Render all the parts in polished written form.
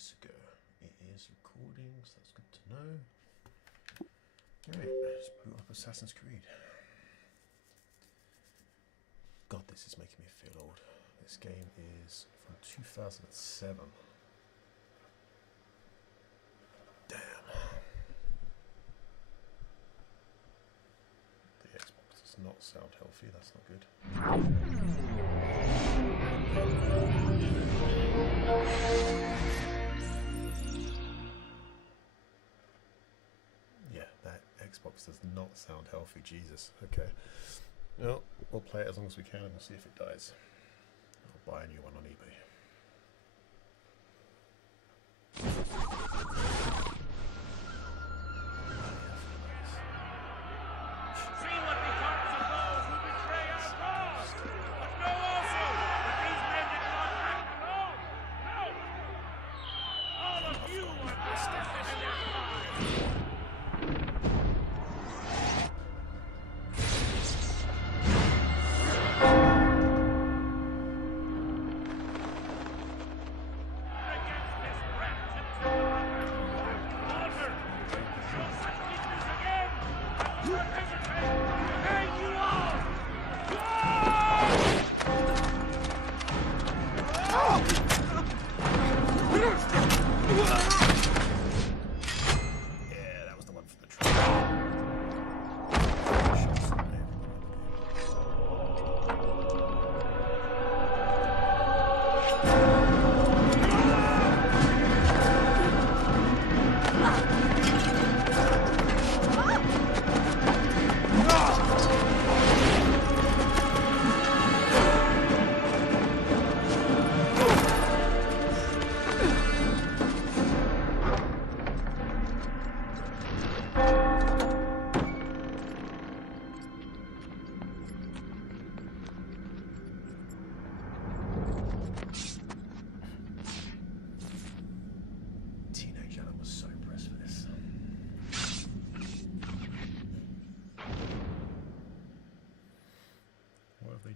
this ago? It is recording, so that's good to know. Alright, let's boot up Assassin's Creed. God, this is making me feel old. This game is from 2007. Damn. The Xbox does not sound healthy, that's not good. Yeah, that Xbox does not sound healthy, Jesus. Okay. Well, we'll play it as long as we can and we'll see if it dies. I'll buy a new one on eBay.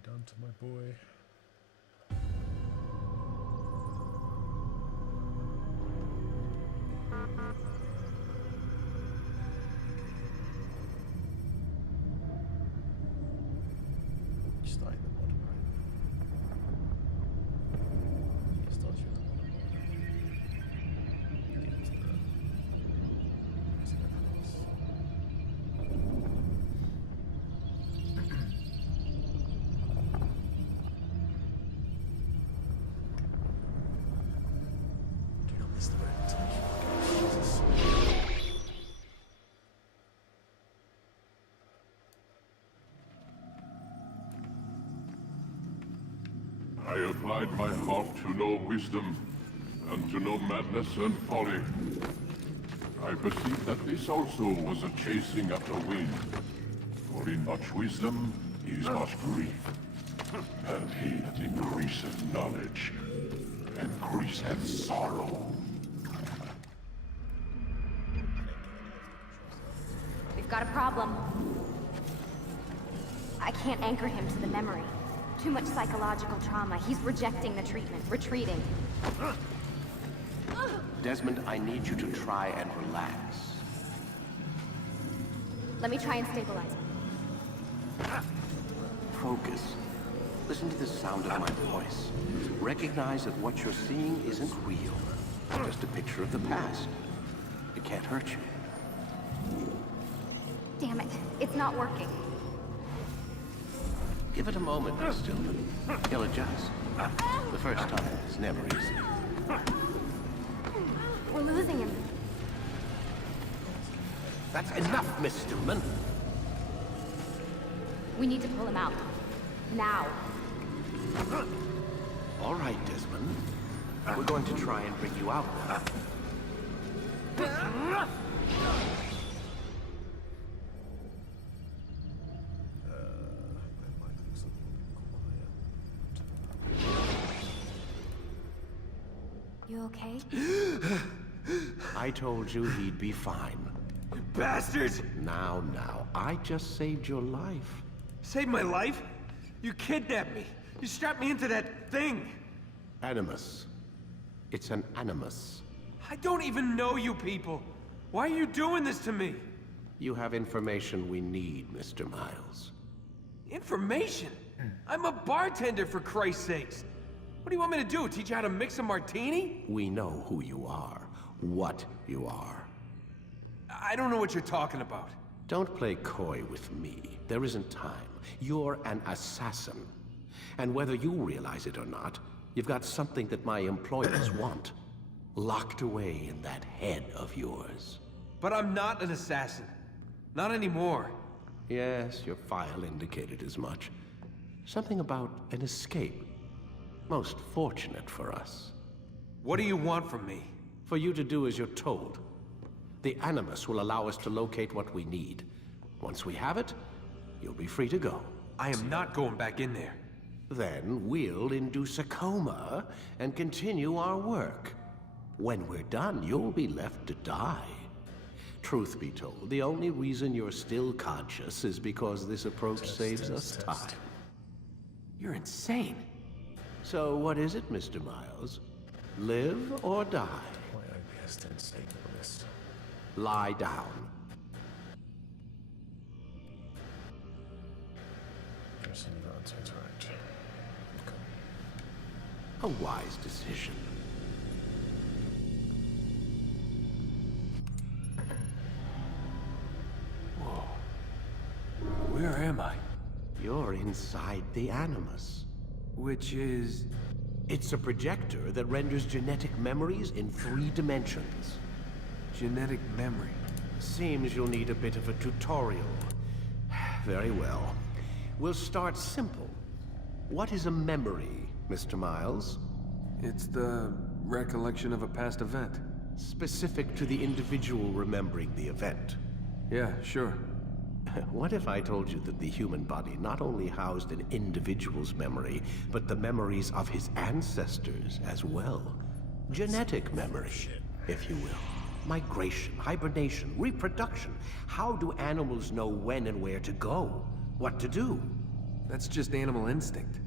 Done to my boy. Starting the mod, right? It starts with the mod. I applied my thought to know wisdom, and to know madness and folly. I perceived that this also was a chasing after wind. For in much wisdom is much grief. And he that increaseth knowledge, increaseth sorrow. We've got a problem. I can't anchor him to the memory. Too much psychological trauma. He's rejecting the treatment, retreating. Desmond, I need you to try and relax. Let me try and stabilize him. Focus. Listen to the sound of my voice. Recognize that what you're seeing isn't real. Just a picture of the past. It can't hurt you. Damn it. It's not working. Give it a moment, Miss Stillman. He'll adjust. The first time is never easy. We're losing him. That's enough, Miss Stillman. We need to pull him out. Now. All right, Desmond. We're going to try and bring you out now. You okay? I told you he'd be fine. You bastards! Now, I just saved your life. Saved my life? You kidnapped me. You strapped me into that thing. Animus. It's an animus. I don't even know you people. Why are you doing this to me? You have information we need, Mr. Miles. Information? I'm a bartender, for Christ's sakes. What do you want me to do? Teach you how to mix a martini? We know who you are, what you are. I don't know what you're talking about. Don't play coy with me. There isn't time. You're an assassin. And whether you realize it or not, you've got something that my employers want. Locked away in that head of yours. But I'm not an assassin. Not anymore. Yes, your file indicated as much. Something about an escape. Most fortunate for us. What do you want from me? For you to do as you're told. The Animus will allow us to locate what we need. Once we have it, you'll be free to go. I am not going back in there. Then we'll induce a coma and continue our work. When we're done, you'll be left to die. Truth be told, the only reason you're still conscious is because this approach saves us time. You're insane. So what is it, Mr. Miles? Live or die? My OBS didn't save all this. Lie down. Pressing the button to interact. A wise decision. Where am I? You're inside the Animus. Which is... It's a projector that renders genetic memories in 3 dimensions. genetic memory. Seems you'll need a bit of a tutorial. Very well. We'll start simple. What is a memory, Mr. Miles? It's the recollection of a past event. Specific to the individual remembering the event. Yeah, sure. What if I told you that the human body not only housed an individual's memory, but the memories of his ancestors as well? Genetic memory, if you will. Migration, hibernation, reproduction. How do animals know when and where to go? What to do? That's just animal instinct.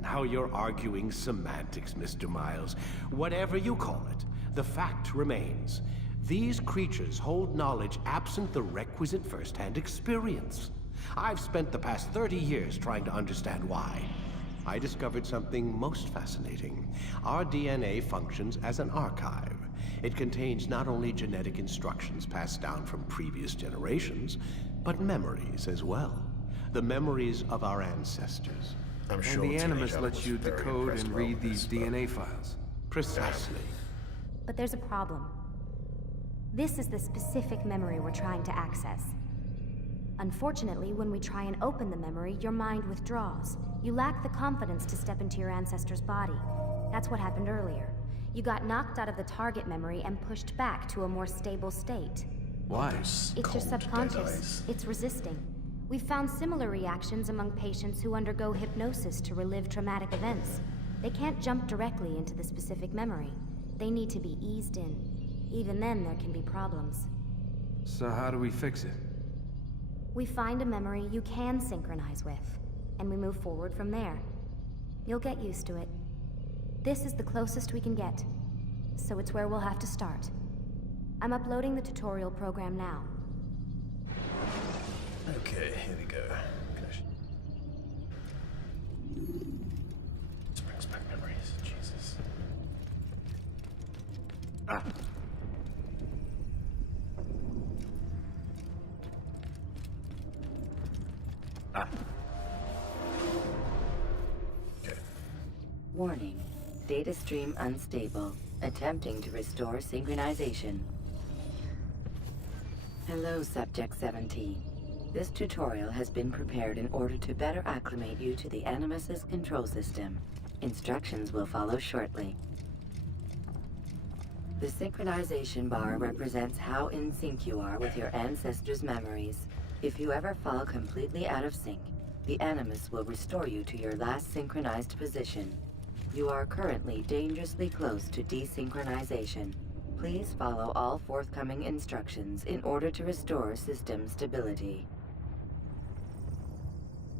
Now you're arguing semantics, Mr. Miles. Whatever you call it, the fact remains. These creatures hold knowledge absent the requisite first-hand experience. I've spent the past 30 years trying to understand why. I discovered something most fascinating. Our DNA functions as an archive. It contains not only genetic instructions passed down from previous generations, but memories as well. The memories of our ancestors. I'm sure And the teenage Animus Adam lets was you very decode impressed and by all read these this, but- DNA files. Precisely. But there's a problem. This is the specific memory we're trying to access. Unfortunately, when we try and open the memory, your mind withdraws. You lack the confidence to step into your ancestor's body. That's what happened earlier. You got knocked out of the target memory and pushed back to a more stable state. Why? It's your Cold, dead subconscious. eyes. It's resisting. We've found similar reactions among patients who undergo hypnosis to relive traumatic events. They can't jump directly into the specific memory. They need to be eased in. Even then, there can be problems. So how do we fix it? We find a memory you can synchronize with, and we move forward from there. You'll get used to it. This is the closest we can get, so it's where we'll have to start. I'm uploading the tutorial program now. Okay, here we go. Gosh. This brings back memories. Jesus. Okay. Warning. Data stream unstable. Attempting to restore synchronization. Hello, Subject 17. This tutorial has been prepared in order to better acclimate you to the Animus's control system. Instructions will follow shortly. The synchronization bar represents how in sync you are with your ancestors' memories. If you ever fall completely out of sync, the Animus will restore you to your last synchronized position. You are currently dangerously close to desynchronization. Please follow all forthcoming instructions in order to restore system stability.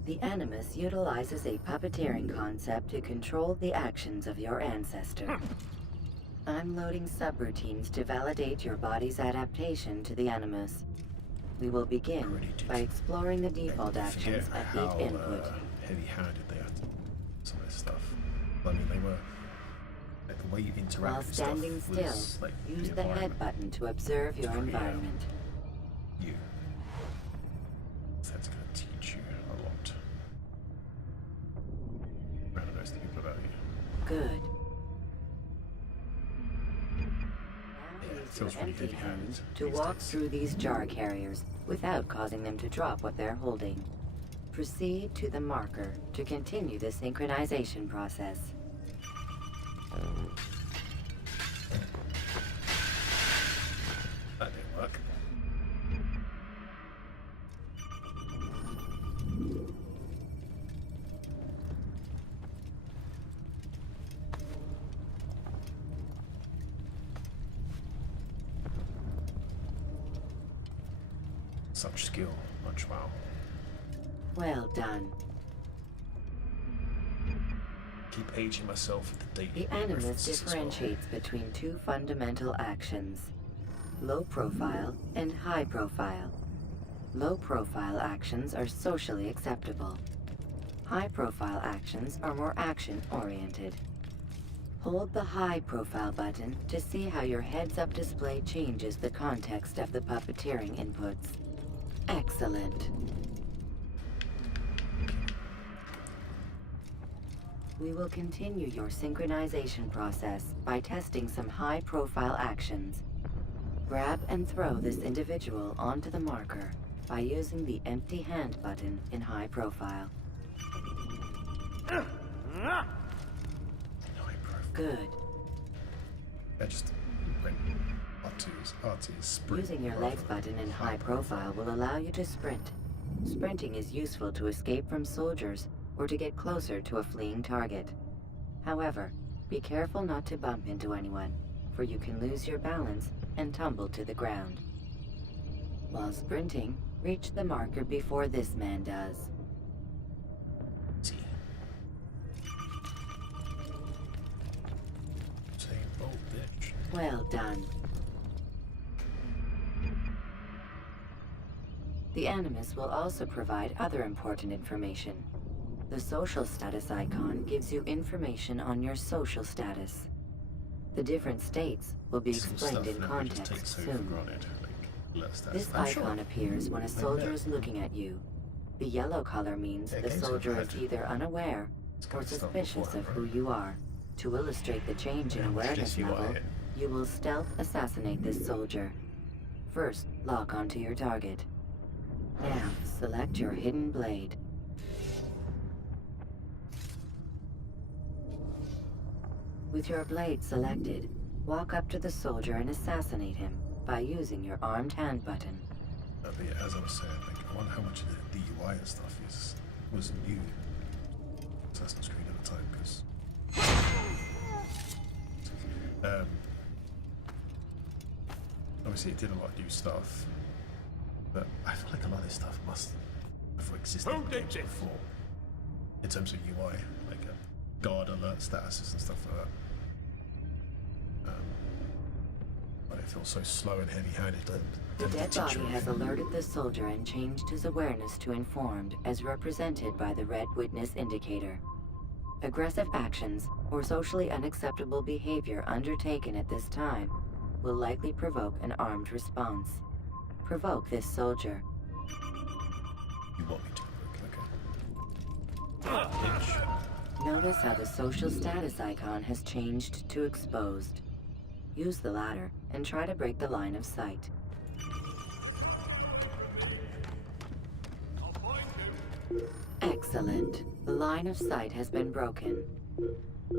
The Animus utilizes a puppeteering concept to control the actions of your ancestor. I'm unloading subroutines to validate your body's adaptation to the Animus. We will begin by exploring the default actions at how each input. heavy-handed they are. Some of this stuff. I mean, they were like the way you interact While with standing stuff still, was, like, use the head environment. button to observe your environment. You. So that's gonna teach you a lot. Random knows the people about you. Good. Yeah, it Use feels your really empty heavy-handed hand to these walk days. through these jar carriers without causing them to drop what they're holding. Proceed to the marker to continue the synchronization process. That didn't work. Such skill, much wow. Well done. Keep aging myself with the date. The Animus references as well. differentiates between two fundamental actions: low profile and high profile. Low profile actions are socially acceptable. High profile actions are more action oriented. Hold the high profile button to see how your heads-up display changes the context of the puppeteering inputs. Excellent. We will continue your synchronization process by testing some high-profile actions. Grab and throw this individual onto the marker by using the empty hand button in high profile. Good. I just like R2 is sprint. Using your legs button in high profile will allow you to sprint. Sprinting is useful to escape from soldiers or to get closer to a fleeing target. However, be careful not to bump into anyone, for you can lose your balance and tumble to the ground. While sprinting, reach the marker before this man does. See. Same old bitch. Well done. The Animus will also provide other important information. The social status icon gives you information on your social status. The different states will be Some explained stuff in never just context takes so for soon. granted. Like, less that. This I'm icon sure. appears when a soldier is looking at you. The yellow color means Yeah, the games soldier have is had- either unaware It's or gotta stop suspicious beforehand, of who right? you are. To illustrate the change in Yeah, awareness just UI level, it. you will stealth assassinate this soldier. First, lock onto your target. Now, select your hidden blade. With your blade selected, walk up to the soldier and assassinate him by using your armed hand button. But yeah, as I was saying, like, I wonder how much of the UI and stuff was new Assassin's Creed at the time, because obviously it did a lot of new stuff, but I feel like a lot of this stuff must have existed in games before, in terms of UI, like guard alert statuses and stuff like that. But it feels so slow and heavy-handed. The dead body has alerted the soldier and changed his awareness to informed, as represented by the red witness indicator. Aggressive actions or socially unacceptable behavior undertaken at this time will likely provoke an armed response. Provoke this soldier. You want me to? Okay. Notice how the social status icon has changed to exposed. Use the latter and try to break the line of sight. Excellent. The line of sight has been broken.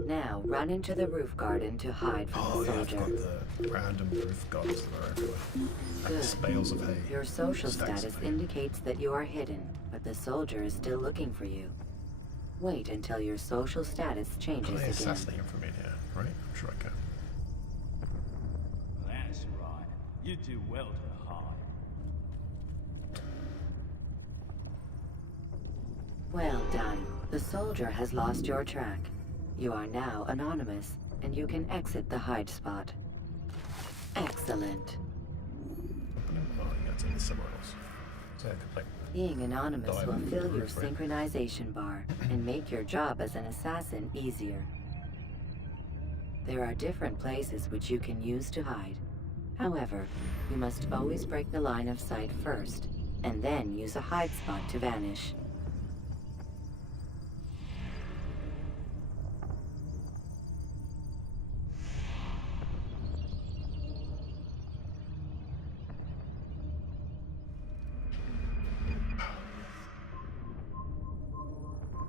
Now run into the roof garden to hide from Oh the yeah, I've soldier. got the random roof guards that are everywhere. Good. Like bales of hay. Your social stacks of status hay. indicates that you are hidden, but the soldier is still looking for you. Wait until your social status Can changes I again. assassinate him from in here, right? I'm sure I can. That's right. You do well to hide. Well done. The soldier has lost your track. You are now anonymous and you can exit the hide spot. Excellent. Oh, you gotta take this somewhere else. So I could like Being anonymous dive will into fill the your roof, right? synchronization bar and make your job as an assassin easier. There are different places which you can use to hide. However, you must always break the line of sight first, and then use a hide spot to vanish.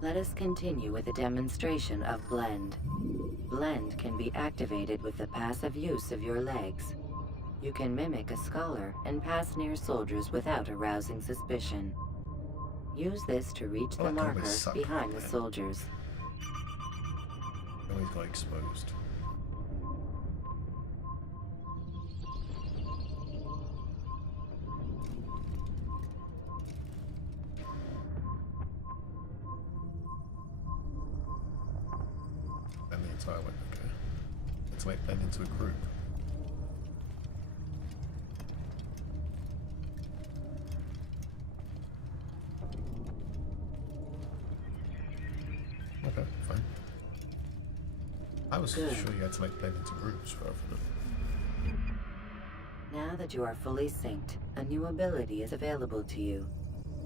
Let us continue with a demonstration of Blend. Blend can be activated with the passive use of your legs. You can mimic a scholar and pass near soldiers without arousing suspicion. Use this to reach the like how they marker suck behind the right? soldiers. always got exposed. And the entire way, okay. Let's make blend into a group. Okay, fine. I was Good. sure you had to like blend into groups rather than. Now that you are fully synced, a new ability is available to you.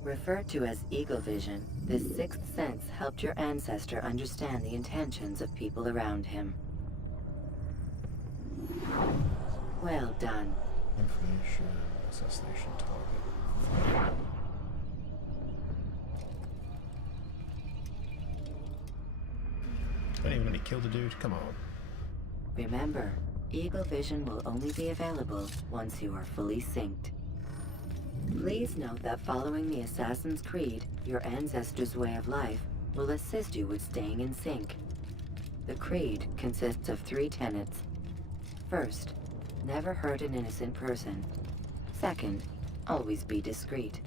Referred to as Eagle Vision, this sixth sense helped your ancestor understand the intentions of people around him. Well done. Information, assassination target. Don't even let me kill the dude, come on. Remember, Eagle Vision will only be available once you are fully synced. Please note that following the Assassin's Creed, your ancestors' way of life will assist you with staying in sync. The Creed consists of 3 tenets. First, never hurt an innocent person. Second, always be discreet.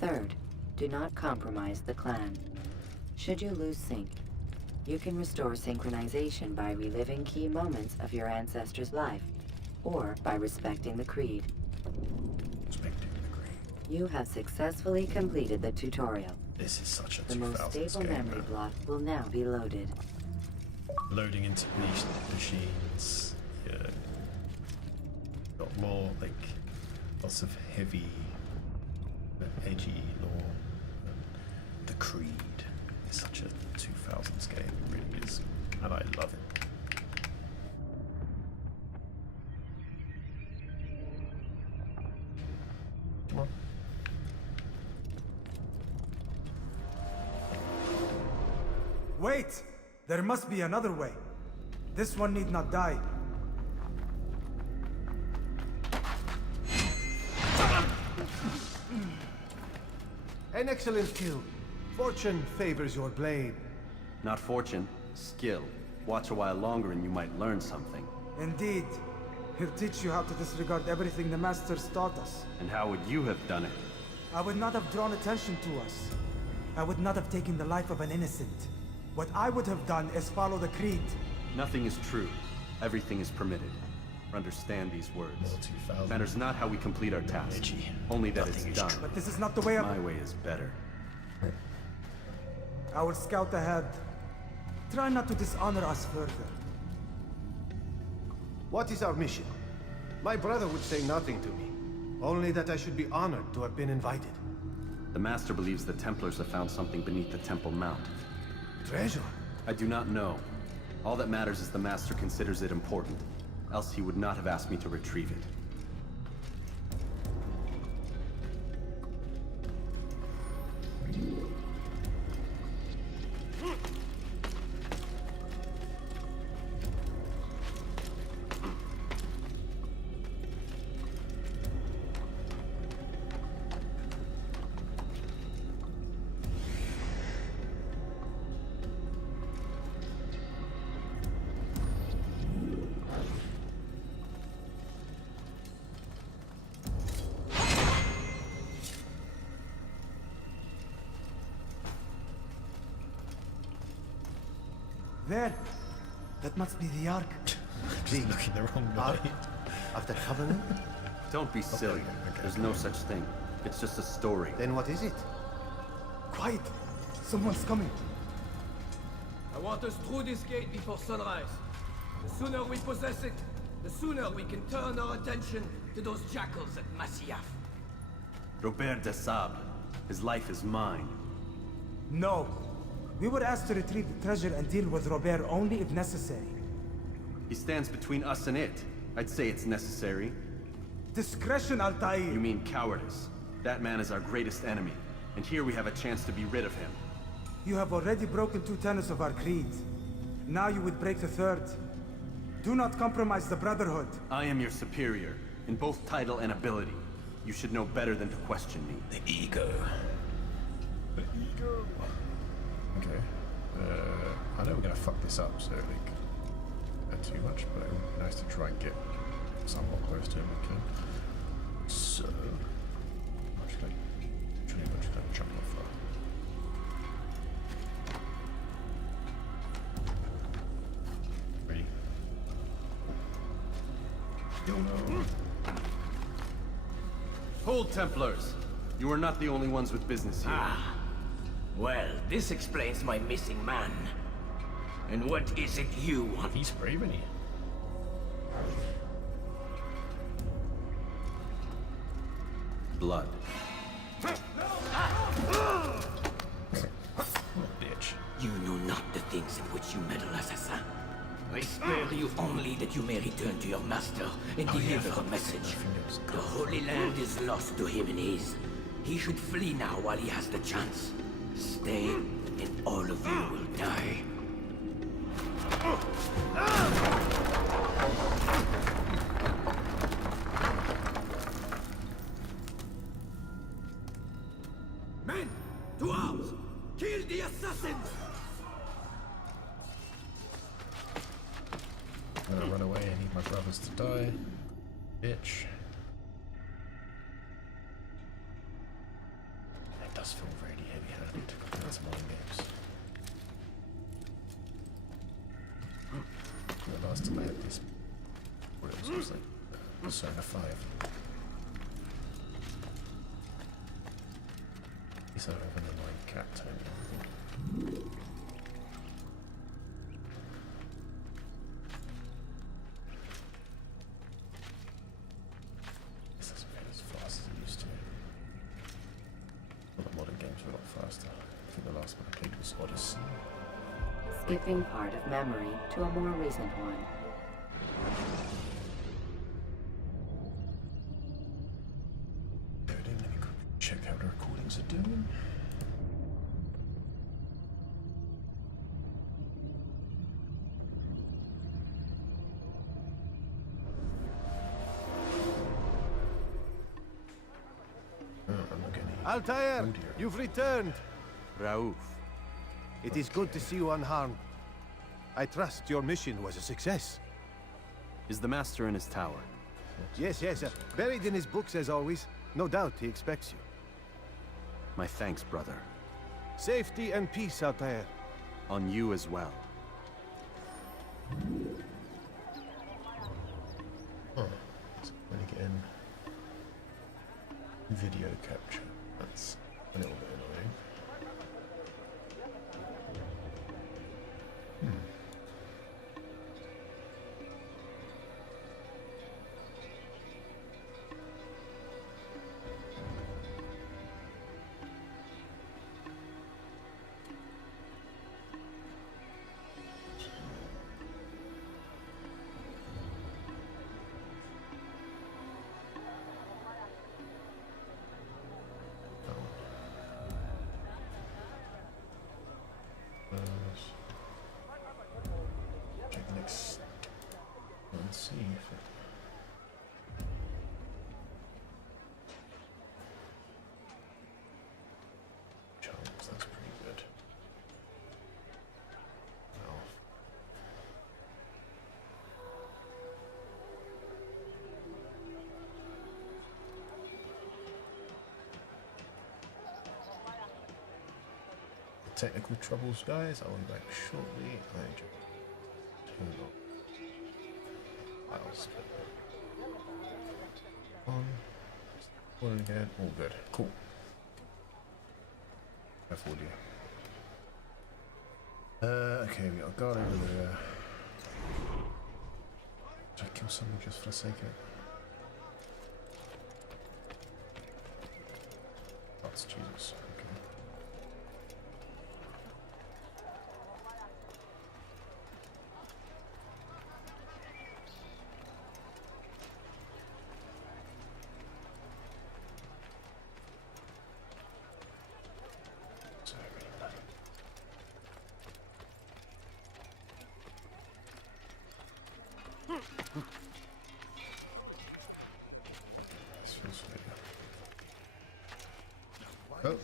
Third, do not compromise the clan. Should you lose sync, you can restore synchronization by reliving key moments of your ancestor's life, or by respecting the Creed. Respecting the creed. You have successfully completed the tutorial. This is such a The most 2000s stable game, memory man. block will now be loaded. Loading into these machines, yeah. Got more like lots of heavy, edgy lore. And the Creed is such a 2000s game, it really is, and I love it. Come on. Wait! There must be another way. This one need not die. An excellent kill. Fortune favors your blade. Not fortune, skill. Watch a while longer and you might learn something. Indeed. He'll teach you how to disregard everything the Masters taught us. And how would you have done it? I would not have drawn attention to us. I would not have taken the life of an innocent. What I would have done is follow the Creed. Nothing is true. Everything is permitted. Understand these words. More 2000. Matters not how we complete our task. Edgy. Only that Nothing it's is done. true. But this is not the way of... My way is better. I will scout ahead. Try not to dishonor us further. What is our mission? My brother would say nothing to me. Only that I should be honored to have been invited. The Master believes the Templars have found something beneath the Temple Mount. Treasure? I do not know. All that matters is the Master considers it important. Else he would not have asked me to retrieve it. There. That must be the Ark. Just looking the wrong Ark way. of the Covenant? Don't be silly. okay. There's no such thing. It's just a story. Then what is it? Quiet! Someone's coming. I want us through this gate before sunrise. The sooner we possess it, the sooner we can turn our attention to those jackals at Masyaf. Robert de Sable. His life is mine. No. We were asked to retrieve the treasure and deal with Robert only if necessary. He stands between us and it. I'd say it's necessary. Discretion, Altair! You mean cowardice. That man is our greatest enemy, and here we have a chance to be rid of him. You have already broken 2 tenets of our creed. Now you would break the 3rd. Do not compromise the Brotherhood. I am your superior, in both title and ability. You should know better than to question me. The ego. The ego. Okay. I know we're gonna fuck this up, so like, not too much, but it would be nice to try and get somewhat close to him again. So, much like, pretty much like jump off. Ready? Yo, no. Hold, Templars! You are not the only ones with business here. Well, this explains my missing man. And what is it you want? He's brave, isn't he? Blood. Bitch. You know not the things in which you meddle, assassin. I spare you only that you may return to your master and deliver a message. The Holy Land is lost to him and his. He should flee now while he has the chance. Stay, and all of you will die. Men, to arms! Kill the assassins! I'm gonna run away. I need my brothers to die. Bitch. It does feel really heavy-handed compared to modern games. The last time I had this, it was like Persona 5. He's over an annoying cat, Tony. This doesn't feel as fast as it used to. Well, the modern games were a lot faster. I think the last one I played was Odyssey. Skipping part of memory to a more recent one. Let me check how the recordings are doing. I'm not getting Altair, Oh dear. you've returned. Raouf. It is good to see you unharmed. I trust your mission was a success. Is the master in his tower? Yes, buried in his books as always. No doubt he expects you. My thanks, brother. Safety and peace, Altair. On you as well. Oh, so when you get in video capture, that's a little bit annoying. Check the next one, see if it. Charms, that's pretty good. Well. Technical troubles, guys. I'll be back shortly. I just Miles. One again. All good. Cool. Careful, dear. Okay, we got a guard over there. Did I kill someone just for the sake of it? That's Jesus. Okay. This feels familiar. Oh.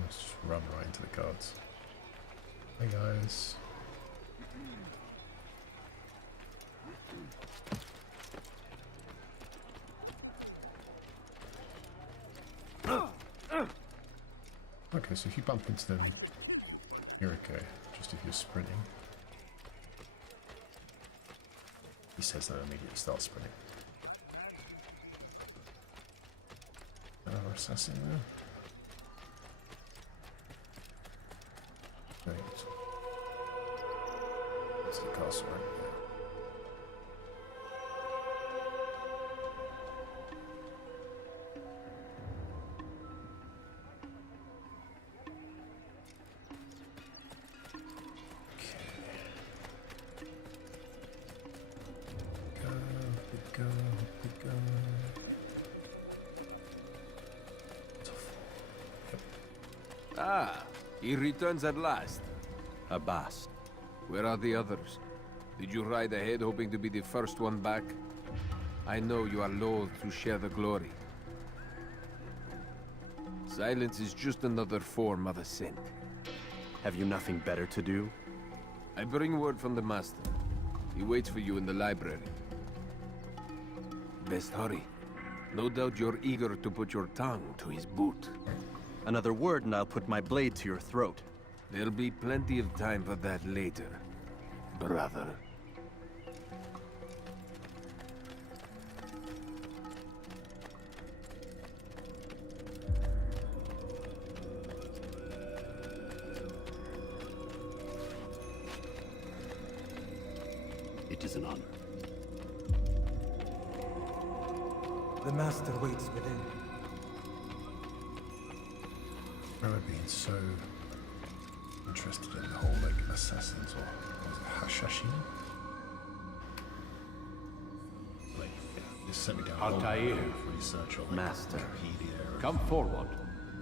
Let's just run right into the guards. Hey guys. Okay, so if you bump into them, you're okay. Just if you're sprinting. He says that and immediately starts sprinting. Another assassin there. Right. That's the castle right there. Ah, he returns at last. Abbas. Where are the others? Did you ride ahead hoping to be the first one back? I know you are loath to share the glory. Silence is just another form of assent. Have you nothing better to do? I bring word from the Master. He waits for you in the library. Best hurry. No doubt you're eager to put your tongue to his boot. Another word and I'll put my blade to your throat. There'll be plenty of time for that later, brother. It is an honor. The Master waits within. I remember being so interested in the whole, like, assassins or was it Hashashin? Like, yeah, just sent me down a whole Altair, of research on, like, Master. Wikipedia Come forward.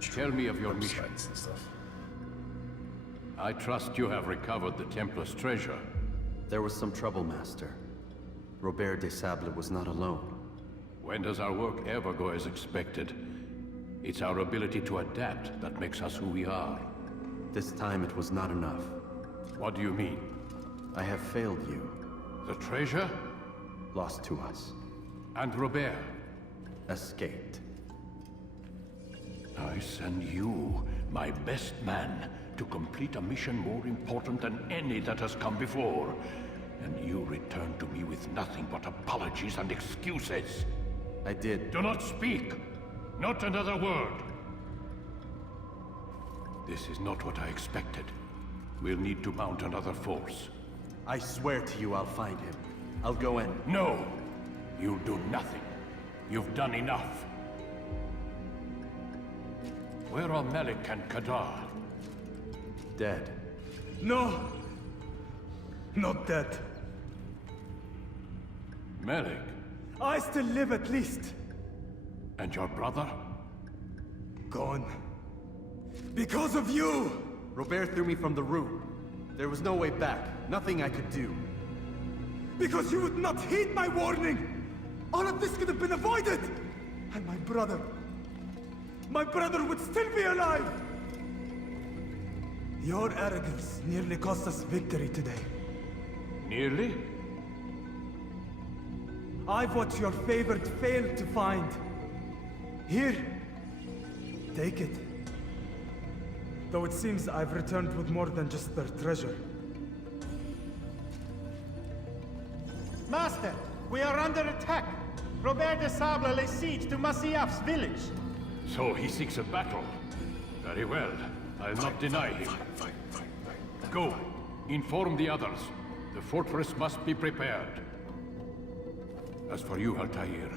Tell me of your mission. websites and stuff. I trust you have recovered the Templar's treasure. There was some trouble, Master. Robert de Sable was not alone. When does our work ever go as expected? It's our ability to adapt that makes us who we are. This time it was not enough. What do you mean? I have failed you. The treasure? Lost to us. And Robert? Escaped. I send you, my best man, to complete a mission more important than any that has come before. And you return to me with nothing but apologies and excuses. I did. Do not speak! Not another word! This is not what I expected. We'll need to mount another force. I swear to you I'll find him. I'll go in. No! You'll do nothing. You've done enough. Where are Melik and Kadar? Dead. No! Not dead. Melik? I still live at least. And your brother? Gone. Because of you! Robert threw me from the room. There was no way back. Nothing I could do. Because you would not heed my warning! All of this could have been avoided! And my brother would still be alive! Your arrogance nearly cost us victory today. Nearly? I've what your favored failed to find. Here, take it. Though it seems I've returned with more than just their treasure. Master, we are under attack. Robert de Sable lays siege to Masyaf's village. So he seeks a battle. Very well. I'll not deny him. Go. Inform the others. The fortress must be prepared. As for you, Altair,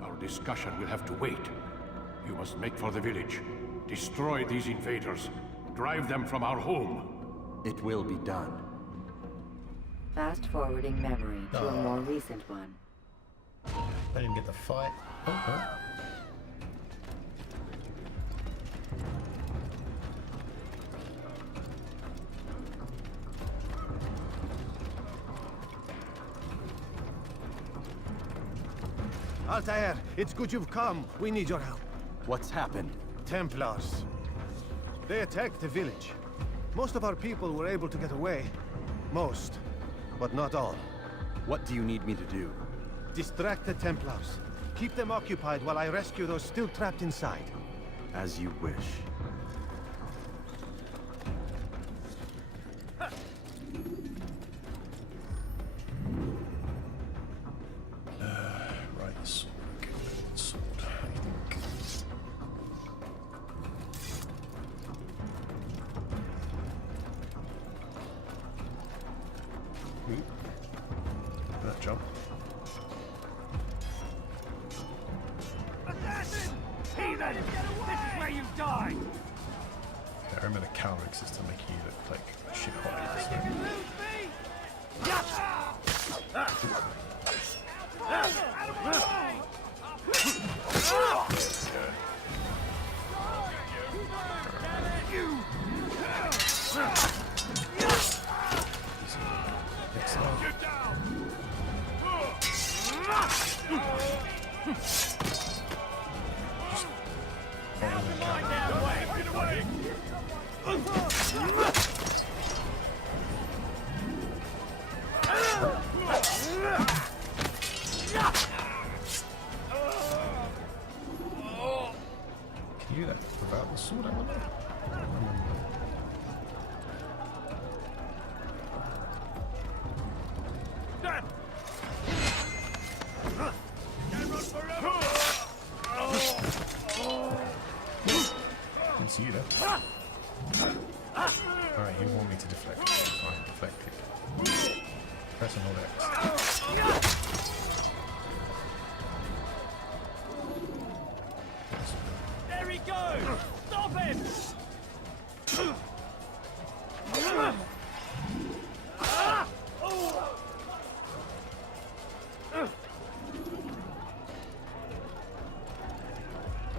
our discussion will have to wait. You must make for the village. Destroy these invaders. Drive them from our home. It will be done. Fast-forwarding memory to a more recent one. I didn't get the fight. Oh. Altair, it's good you've come. We need your help. What's happened? Templars. They attacked the village. Most of our people were able to get away. Most, but not all. What do you need me to do? Distract the Templars. Keep them occupied while I rescue those still trapped inside. As you wish. Right, sword. Okay, sword. I think. That jump. Heathen! This is where you die! Yeah, I remember the cowering system making you look like shit hot. Can you do that without the sword? I wonder. Didn't see you there. Alright, you want me to deflect. Fine, deflect it. Press and hold X. There he goes! Stop him!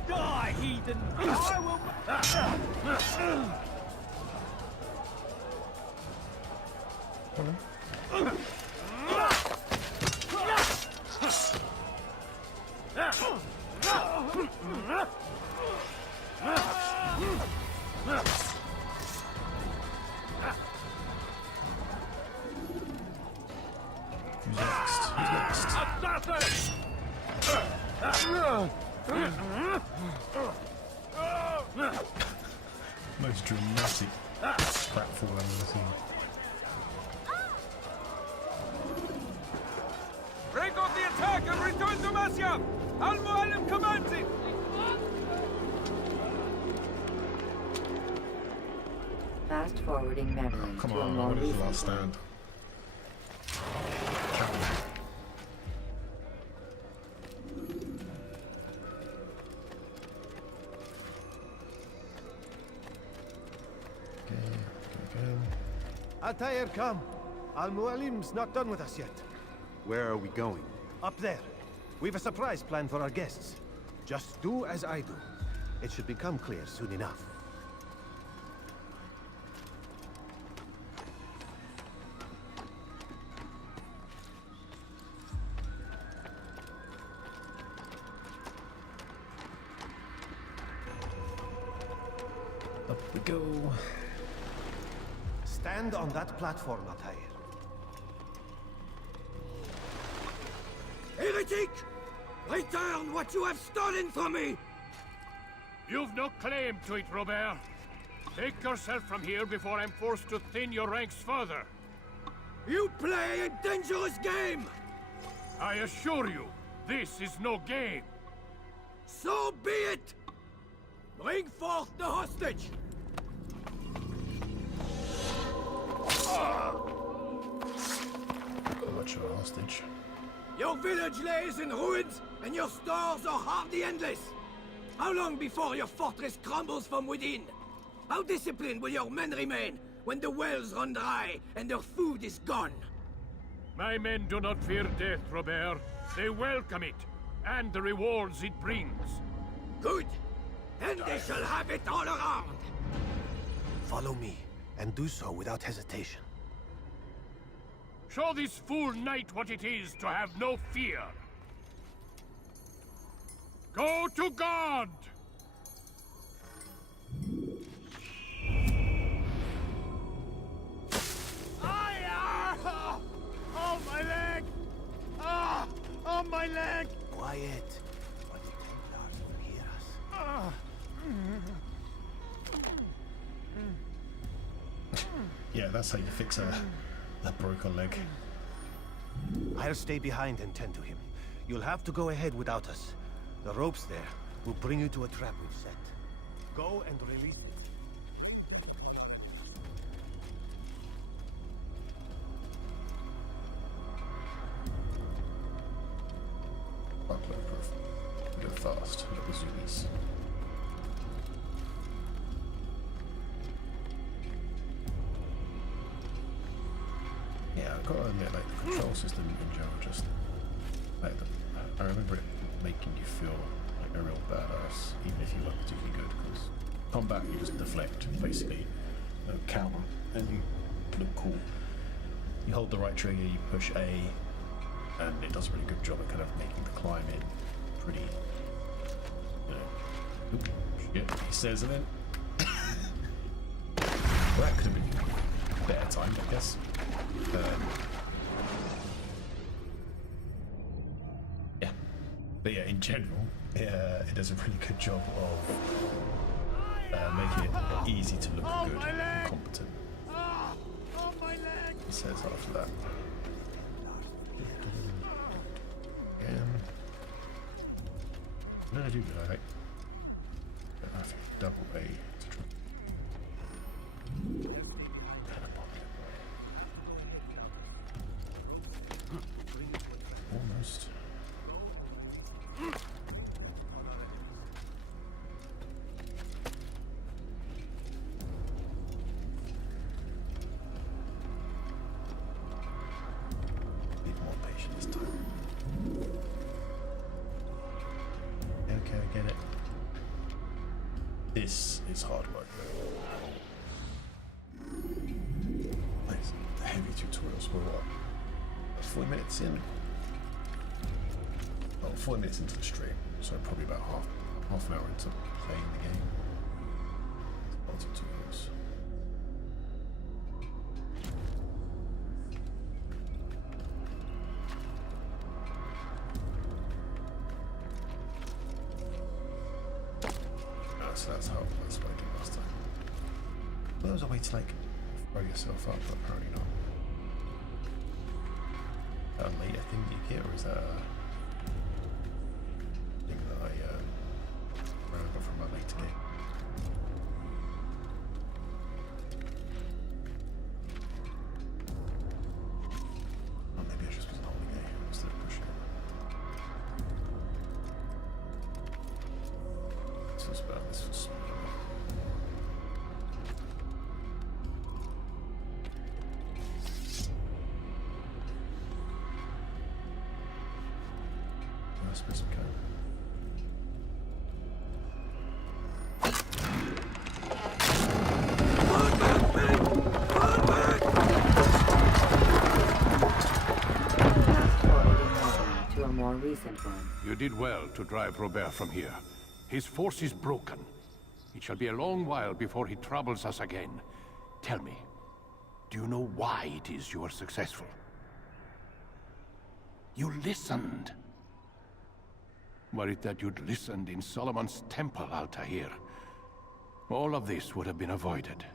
Die, heathen! I will... Who's next? Most dramatic pratfall I've ever seen. Break off the attack and return to Masyaf! Al-Mualim commands it! Fast-forwarding memory Come to a on, more what is the recent last one. stand? Altair, come. Al-Mualim's not done with us yet. Where are we going? Up there. We've a surprise plan for our guests. Just do as I do. It should become clear soon enough. Up we go. Stand on that platform, Altair. Heretic! Return what you have stolen from me! You've no claim to it, Robert. Take yourself from here before I'm forced to thin your ranks further. You play a dangerous game! I assure you, this is no game. So be it! Bring forth the hostage! Much of a hostage. Your village lays in ruins, and your stores are hardly endless. How long before your fortress crumbles from within? How disciplined will your men remain when the wells run dry and their food is gone? My men do not fear death, Robert. They welcome it, and the rewards it brings. Good. Then they shall have it all around. Follow me, and do so without hesitation. Show this fool knight what it is to have no fear. Go to God! Oh, my leg! Ah! Oh, my leg! Quiet. Or the Templars will hear us. Yeah, that's how you fix a broken leg. I'll stay behind and tend to him. You'll have to go ahead without us. The ropes there will bring you to a trap we've set. Go and release... Upload proof. Go fast. Look at the zoomies. Yeah, I've got to admit, like, the control system in general just... Like, I remember it making you feel like a real badass, even if you weren't particularly good, because combat, you just deflect, basically. Counter, and you look cool. You hold the right trigger, you push A, and it does a really good job at kind of making the climb in pretty, you know... Oop, shit, he says it then. Well, that could have been better timed, I guess. Yeah, but yeah, in general, it does a really good job of making it easy to look good and competent. He says after that. Again. What did I do? I think double A to try. Almost. Need more patience this time. Okay, I get it. This is hard work. Nice. The heavy tutorials were what? 40 minutes in? Well, 40 minutes into the stream, so probably about half an hour into playing the game. Lots of tutorials. So that's what I did last time. There was a way to like throw yourself up, but apparently not. A later thing you get, or is that a thing that I remember from my later game? Or maybe I just wasn't holding A instead of pushing it. This was bad, this was small. Best we can. To a more recent one. You did well to drive Robert from here. His force is broken. It shall be a long while before he troubles us again. Tell me, do you know why it is you are successful? You listened. Were it that you'd listened in Solomon's temple, Altair, all of this would have been avoided.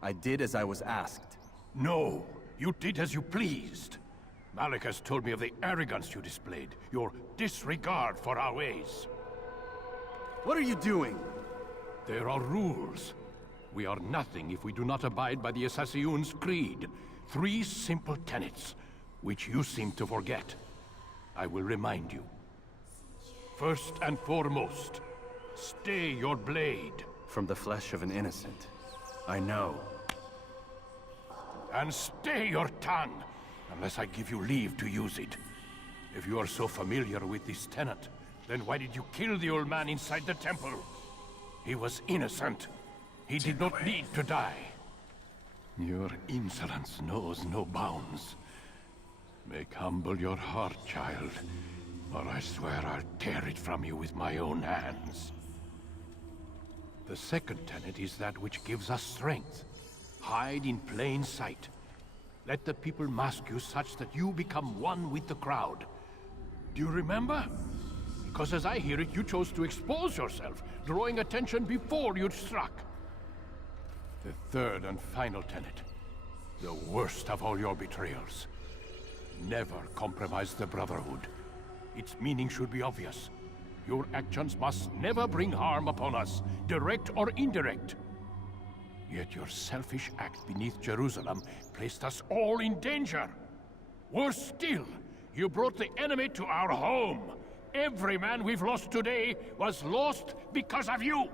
I did as I was asked. No, you did as you pleased. Malik has told me of the arrogance you displayed, your disregard for our ways. What are you doing? There are rules. We are nothing if we do not abide by the Assassin's creed. 3 simple tenets, which you seem to forget. I will remind you. First and foremost, stay your blade. From the flesh of an innocent. I know. And stay your tongue, unless I give you leave to use it. If you are so familiar with this tenet, then why did you kill the old man inside the temple? He was innocent. He did not need to die. Your insolence knows no bounds. Make humble your heart, child, or I swear I'll tear it from you with my own hands. The second tenet is that which gives us strength. Hide in plain sight. Let the people mask you such that you become one with the crowd. Do you remember? Because as I hear it, you chose to expose yourself, drawing attention before you'd struck. The third and final tenet. The worst of all your betrayals. Never compromise the Brotherhood. Its meaning should be obvious. Your actions must never bring harm upon us, direct or indirect. Yet your selfish act beneath Jerusalem placed us all in danger. Worse still, you brought the enemy to our home. Every man we've lost today was lost because of you.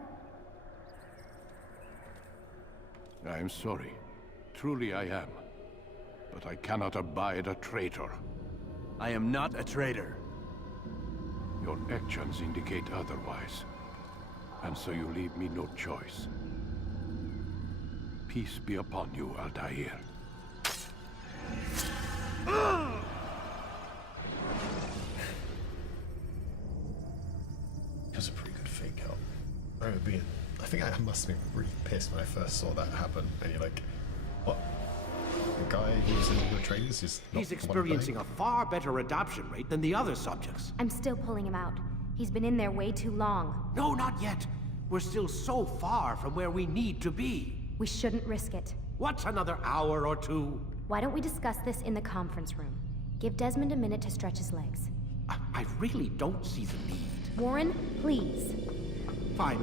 I am sorry. Truly I am. But I cannot abide a traitor. I am not a traitor. Your actions indicate otherwise. And so you leave me no choice. Peace be upon you, Altair. It was a pretty good fake out. I think I must have been really pissed when I first saw that happen. And you're like, what? The guy who's in the trailers is not He's experiencing a far better adoption rate than the other subjects. I'm still pulling him out. He's been in there way too long. No, not yet. We're still so far from where we need to be. We shouldn't risk it. What's another hour or two? Why don't we discuss this in the conference room? Give Desmond a minute to stretch his legs. I really don't see the need. Warren, please. Fine.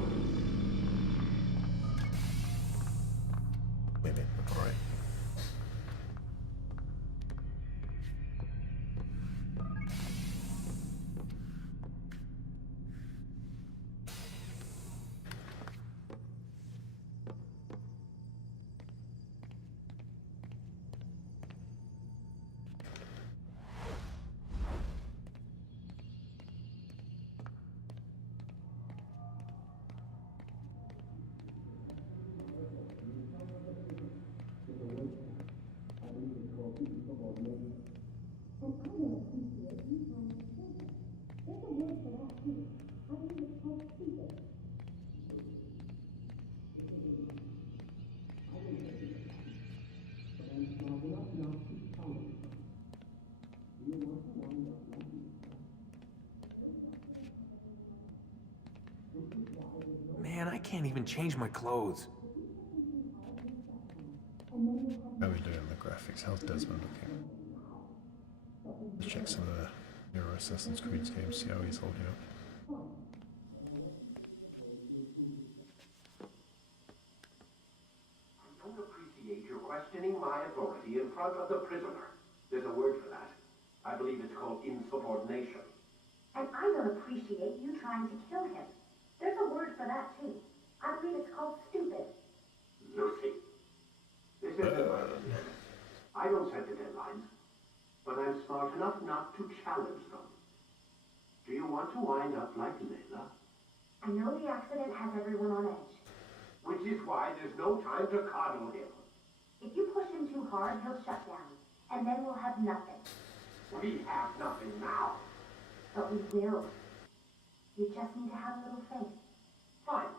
Wait a minute, alright. Man, I can't even change my clothes. How are we doing the graphics? How's Desmond looking? Let's check some of the newer Assassin's Creed games, see how he's holding up. I don't appreciate your questioning my authority in front of the prisoner. There's a word for that. I believe it's called insubordination. And I don't appreciate you trying to kill him. There's a word for that, too. I believe it's called stupid. Lucy, this isn't my business. I don't set the deadlines, but I'm smart enough not to challenge them. Do you want to wind up like Layla? I know the accident has everyone on edge. Which is why there's no time to coddle him. If you push him too hard, he'll shut down. And then we'll have nothing. We have nothing now. But we will. You just need to have a little faith. Fine.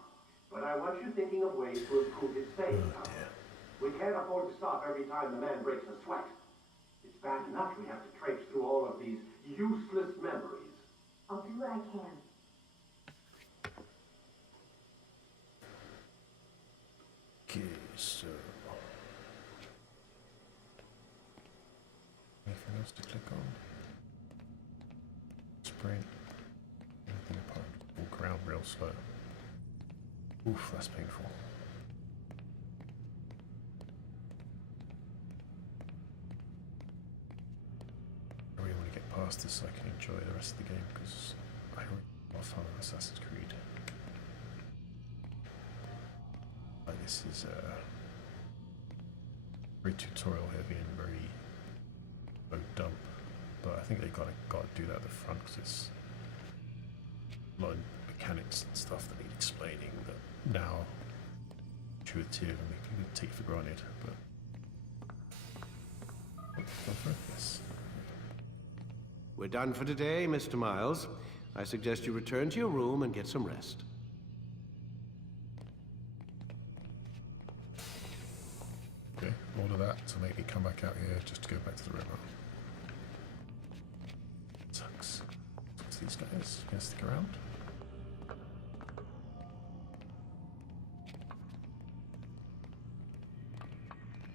But I want you thinking of ways to improve his faith. We can't afford to stop every time the man breaks a sweat. It's bad enough we have to traipse through all of these useless memories. I'll do what I can. Okay, so... anything else to click on? Sprint. Anything apart. Walk around real slow. Oof, that's painful. I really want to get past this so I can enjoy the rest of the game because I really love fun of Assassin's Creed. Like this is very tutorial heavy and very low dump, but I think they gotta do that at the front because it's a lot of mechanics and stuff that need explaining that now intuitive and we can take for granted. But go for it. Yes. We're done for today, Mr. Miles. I suggest you return to your room and get some rest. Okay, order that to make me come back out here just to go back to the river. Sucks. Sucks these guys. Gonna stick around?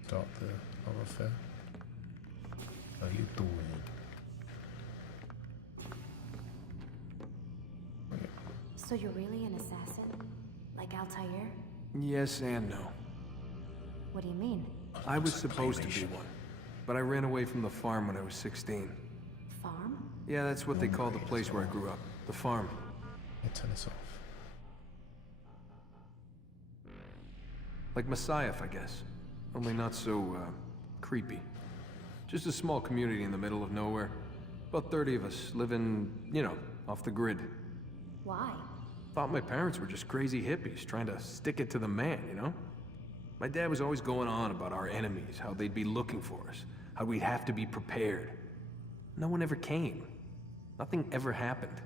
Start the love affair. How you doing? So you're really an assassin? Like Altair? Yes and no. What do you mean? I was supposed to be one, but I ran away from the farm when I was 16. Farm? Yeah, that's what they call the place where I grew up. The farm. Yeah, turn this off. Like Messiah, I guess. Only not so, creepy. Just a small community in the middle of nowhere. About 30 of us, living, you know, off the grid. Why? Thought my parents were just crazy hippies trying to stick it to the man, you know? My dad was always going on about our enemies, how they'd be looking for us, how we'd have to be prepared. No one ever came. Nothing ever happened.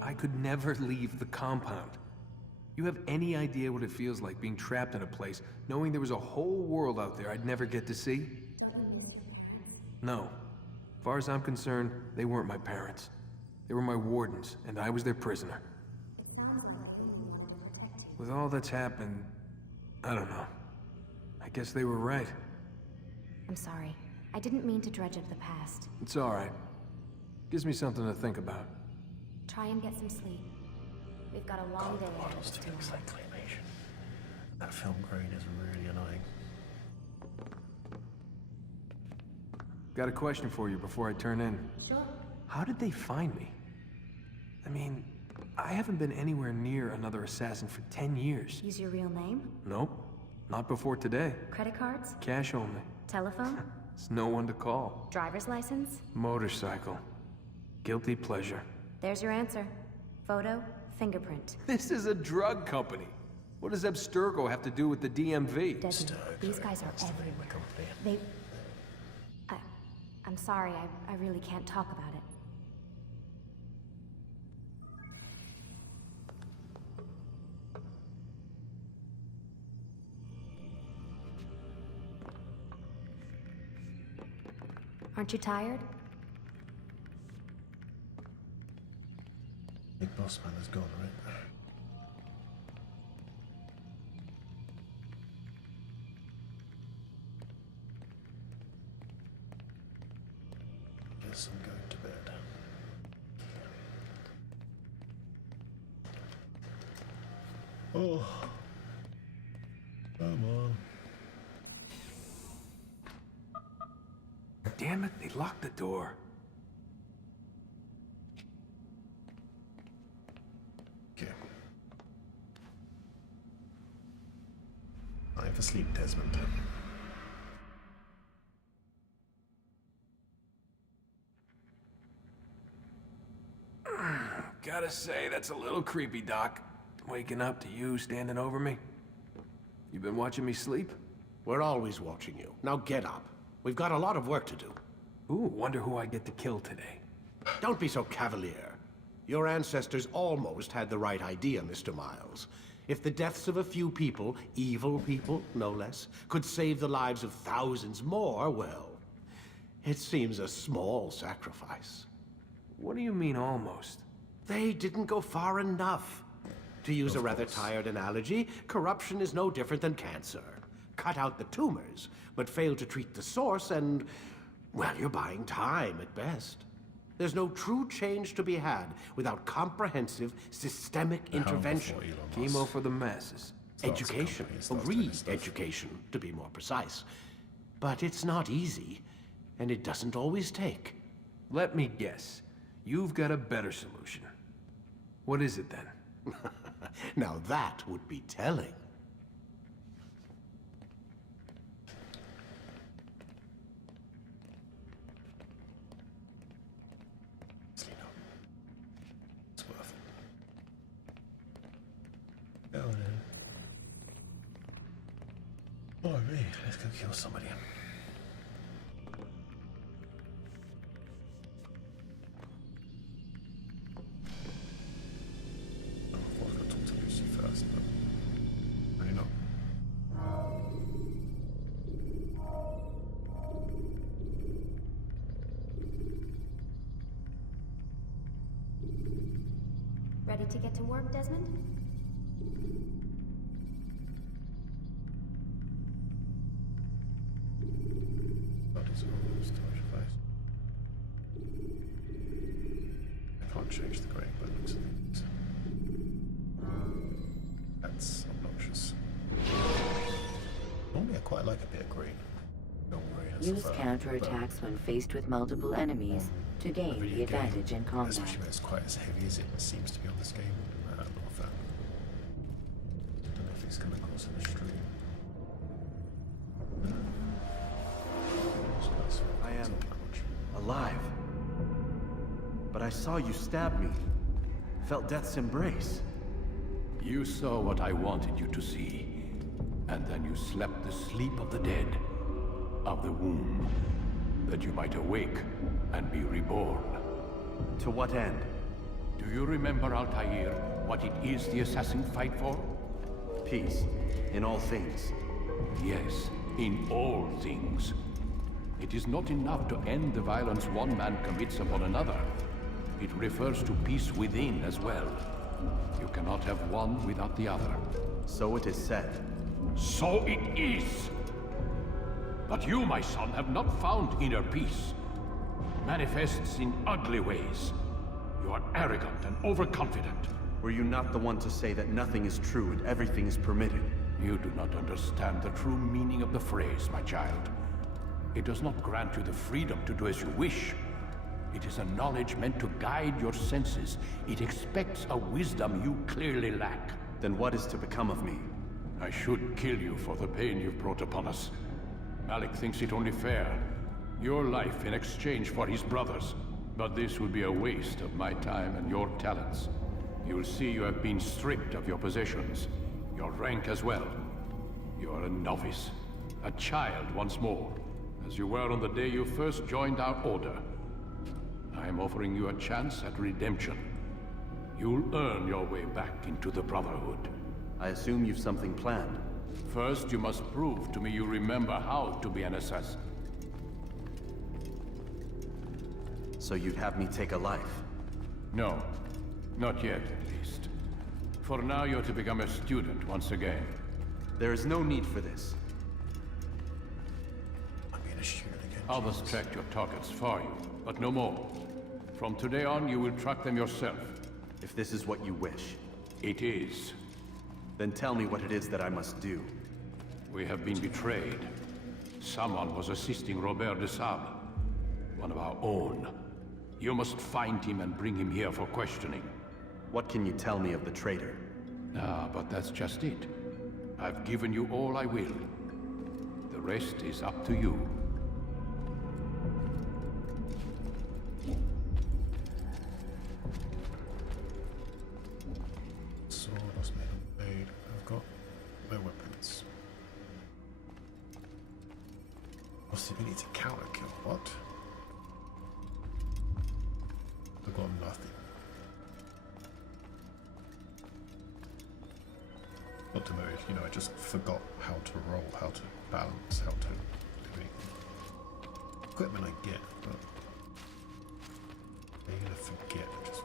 I could never leave the compound. You have any idea what it feels like being trapped in a place, knowing there was a whole world out there I'd never get to see? No. As far as I'm concerned, they weren't my parents. They were my wardens, and I was their prisoner. With all that's happened, I don't know. I guess they were right. I'm sorry. I didn't mean to dredge up the past. It's all right. Gives me something to think about. Try and get some sleep. We've got a long day ahead of us It looks tomorrow. like claymation. That film grain is really annoying. Got a question for you before I turn in. Sure. How did they find me? I mean, I haven't been anywhere near another assassin for 10 years. Use your real name? Nope. Not before today. Credit cards? Cash only. Telephone? There's no one to call. Driver's license? Motorcycle. Guilty pleasure. There's your answer. Photo, fingerprint. This is a drug company. What does Abstergo have to do with the DMV? Desmond, these guys are everywhere. They... I'm sorry, I really can't talk about it. Aren't you tired? Big boss man is gone, right? Guess I'm going to bed. Oh. Come on. Damn it, they locked the door. Okay. Time for sleep, Desmond. Gotta say, that's a little creepy, Doc. Waking up to you standing over me. You been watching me sleep? We're always watching you. Now get up. We've got a lot of work to do. Ooh, wonder who I get to kill today. Don't be so cavalier. Your ancestors almost had the right idea, Mr. Miles. If the deaths of a few people, evil people, no less, could save the lives of thousands more, well, it seems a small sacrifice. What do you mean, almost? They didn't go far enough. To use a rather tired analogy, corruption is no different than cancer. Cut out the tumors, but fail to treat the source and, Well, you're buying time at best. There's no true change to be had without comprehensive, systemic intervention. Chemo for the masses. Education, re-education, to be more precise. But it's not easy, and it doesn't always take. Let me guess. You've got a better solution. What is it then? Now that would be telling. It's worth it. Oh no. Oh, me. Let's go kill somebody. Ready to get to work, Desmond? I can't change the grade, but it looks like things. That's obnoxious. Normally I quite like a bit of green. Use counterattacks when faced with multiple enemies to gain the advantage in combat. Especially when it's quite as heavy as it seems to be on this game. I'm not a fan. I don't know if it's coming across in the stream. I am alive. But I saw you stab me. Felt death's embrace. You saw what I wanted you to see. And then you slept the sleep of the dead. Of the womb. That you might awake and be reborn. To what end? Do you remember, Altair, what it is the assassins fight for? Peace. In all things. Yes, in all things. It is not enough to end the violence one man commits upon another. It refers to peace within as well. You cannot have one without the other. So it is said. So it is! But you, my son, have not found inner peace. Manifests in ugly ways. You are arrogant and overconfident. Were you not the one to say that nothing is true and everything is permitted? You do not understand the true meaning of the phrase, my child. It does not grant you the freedom to do as you wish. It is a knowledge meant to guide your senses. It expects a wisdom you clearly lack. Then what is to become of me? I should kill you for the pain you've brought upon us. Malik thinks it only fair. Your life in exchange for his brother's. But this would be a waste of my time and your talents. You will see you have been stripped of your possessions. Your rank as well. You are a novice. A child once more. As you were on the day you first joined our order. I am offering you a chance at redemption. You'll earn your way back into the Brotherhood. I assume you've something planned. First, you must prove to me you remember how to be an assassin. So you'd have me take a life? No. Not yet, at least. For now, you're to become a student once again. There is no need for this. I'm being a student again. Others tracked your targets for you, but no more. From today on, you will track them yourself. If this is what you wish. It is. Then tell me what it is that I must do. We have been betrayed. Someone was assisting Robert de Sable, one of our own. You must find him and bring him here for questioning. What can you tell me of the traitor? Ah, but that's just it. I've given you all I will. The rest is up to you. Sword, lost my blade. I've got no weapons. Possibility to counter kill. What? I've got nothing. Not to know if, you know, I just forgot how to roll, how to balance, how to do anything. Equipment I get, but I'm gonna forget. Just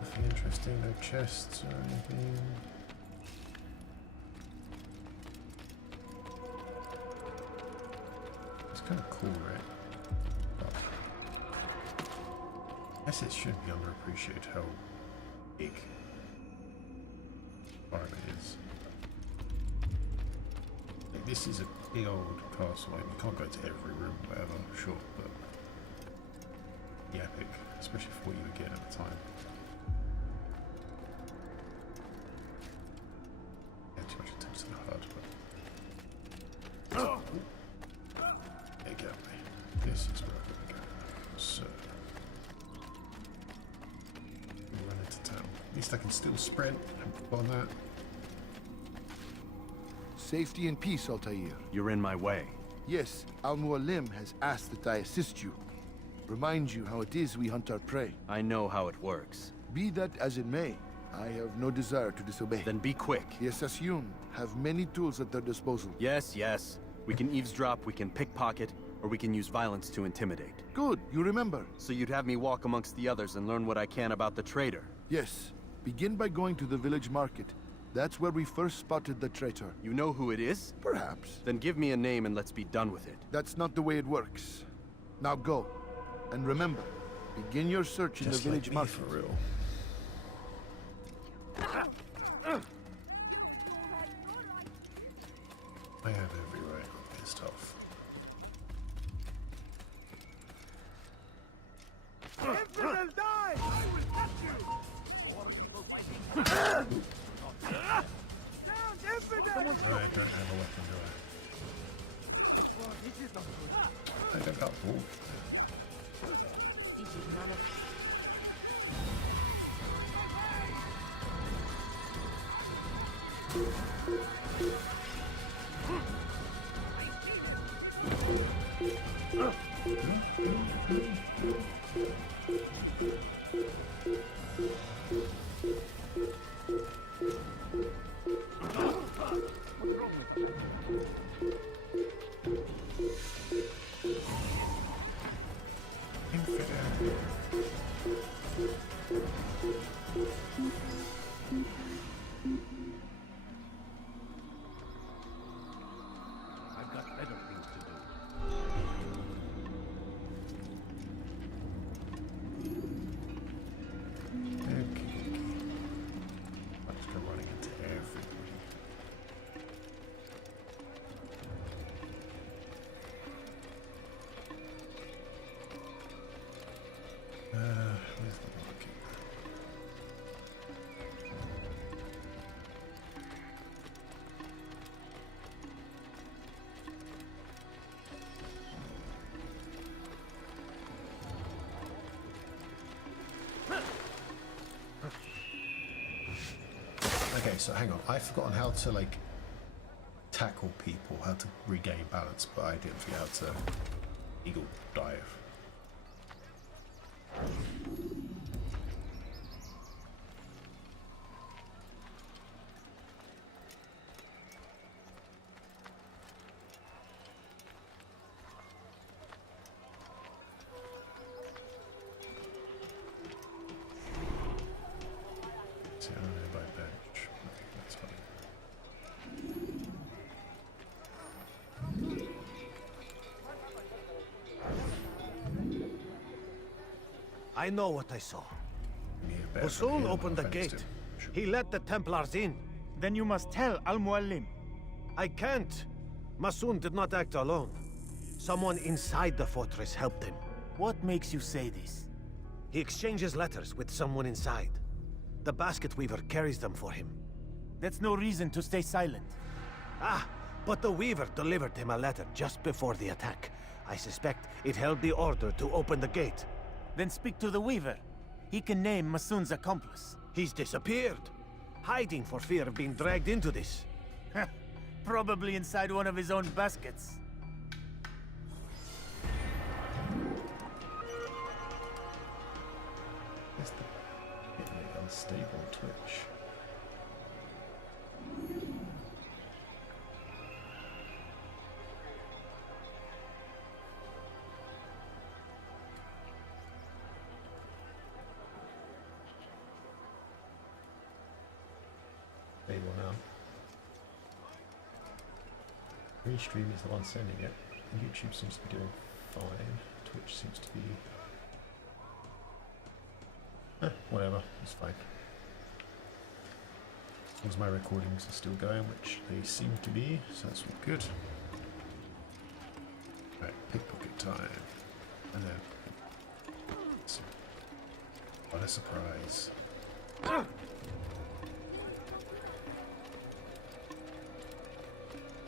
nothing interesting, no chests or anything. kind of cool, right? But I guess it shouldn't be underappreciated how big the environment is. Like, this is a big old castle, like, you can't go to every room, whatever, sure, but the epic, especially for what you were getting at the time. Yeah, too much attention to the HUD, but... Oh. There you go, mate. This is where I'm gonna go. So... we run into town. At least I can still sprint on that. Safety and peace, Altair. You're in my way. Yes, Al-Mualim has asked that I assist you. Remind you how it is we hunt our prey. I know how it works. Be that as it may, I have no desire to disobey. Then be quick. The Assassin have many tools at their disposal. Yes, yes. We can eavesdrop, we can pickpocket, or we can use violence to intimidate. Good, you remember. So you'd have me walk amongst the others and learn what I can about the traitor? Yes. Begin by going to the village market. That's where we first spotted the traitor. You know who it is? Perhaps. Then give me a name and let's be done with it. That's not the way it works. Now go. And remember, begin your search in the village market. For real. I have every right to be pissed off. Infidel, die! I will catch you! Down, infidel! I don't have a weapon, do I? I don't got wolf. I've got better things to do. I'm just go running into everybody. Where's the market? Okay, so hang on. I've forgotten how to, like, tackle people, how to regain balance, but I didn't forget how to eagle dive. See, I don't know by bench. Okay, that's fine. I know what I saw. Yeah, Masoon opened the gate. He let the Templars in. Then you must tell Al-Mualim. I can't. Masoon did not act alone. Someone inside the fortress helped him. What makes you say this? He exchanges letters with someone inside. The basket weaver carries them for him. That's no reason to stay silent. Ah, but the weaver delivered him a letter just before the attack. I suspect it held the order to open the gate. Then speak to the weaver. He can name Masoon's accomplice. He's disappeared. Hiding for fear of being dragged into this. Probably inside one of his own baskets. It's the unstable Twitch. Stable now. Restream is the one sending it. YouTube seems to be doing fine. Twitch seems to be... whatever, it's fine. As long as my recordings are still going, which they seem to be, so that's all good. Right, pickpocket time. And then... what a surprise.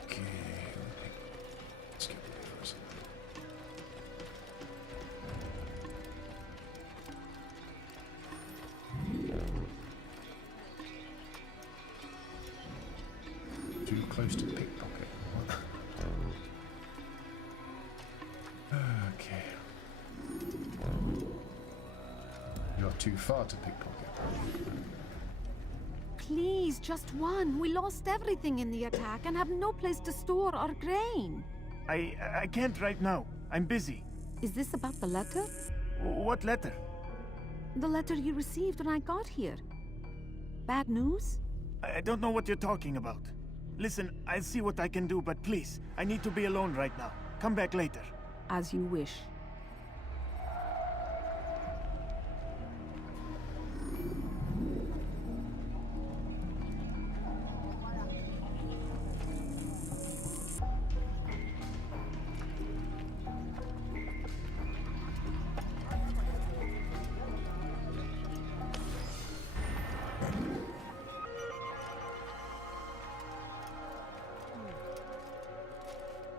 Okay, let's get those. Too close to pickpocket. What? Okay. You're too far to pickpocket. Please, just one. We lost everything in the attack and have no place to store our grain. I can't right now. I'm busy. Is this about the letter? What letter? The letter you received when I got here. Bad news? I don't know what you're talking about. Listen, I'll see what I can do, but please, I need to be alone right now. Come back later. As you wish.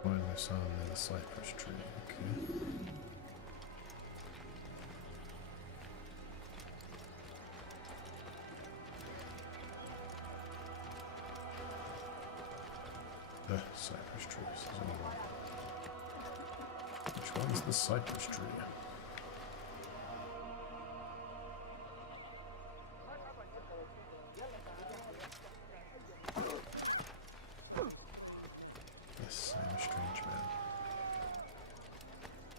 Find this on the cypress tree, okay. The cypress tree, this is only one. Which one is the cypress tree? Yes, I'm a strange man.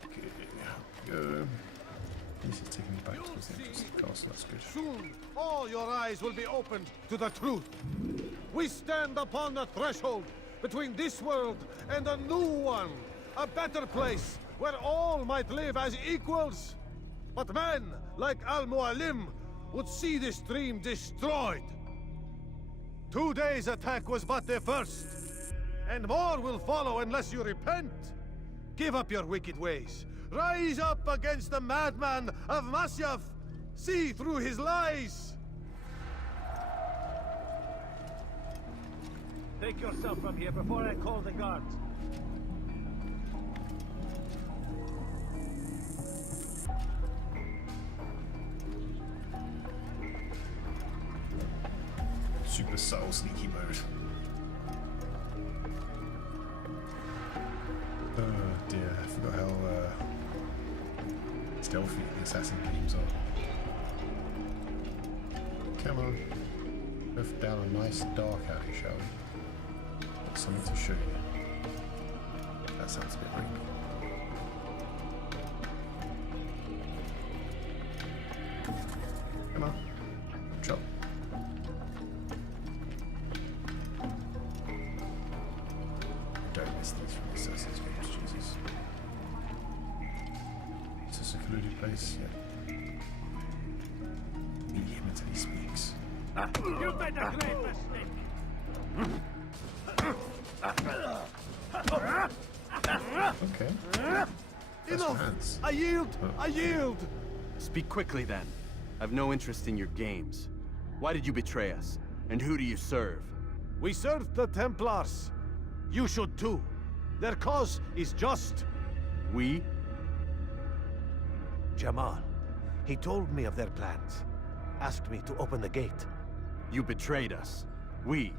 Okay, go. This is taking me back towards the entrance of the castle, that's good. Soon, all your eyes will be opened to the truth. We stand upon the threshold between this world and a new one. A better place where all might live as equals. But men like Al-Mualim would see this dream destroyed. Today's attack was but the first. And more will follow unless you repent. Give up your wicked ways. Rise up against the madman of Masyaf. See through his lies. Take yourself from here before I call the guards. Super subtle sneaky mode. Oh dear, I forgot how stealthy the assassin games are. Come on. Lift down a nice dark alley, shall we? Got something to show you. That sounds a bit creepy. Come on. Chop. Don't miss these from the Assassin's games, Jesus. Is this a secluded place? Yeah. Meet him until he speaks. You made a great mistake! Okay. Enough! Hands. I yield! I yield! Speak quickly then. I've no interest in your games. Why did you betray us? And who do you serve? We serve the Templars. You should too. Their cause is just. We? Jamal. He told me of their plans. Asked me to open the gate. You betrayed us. We,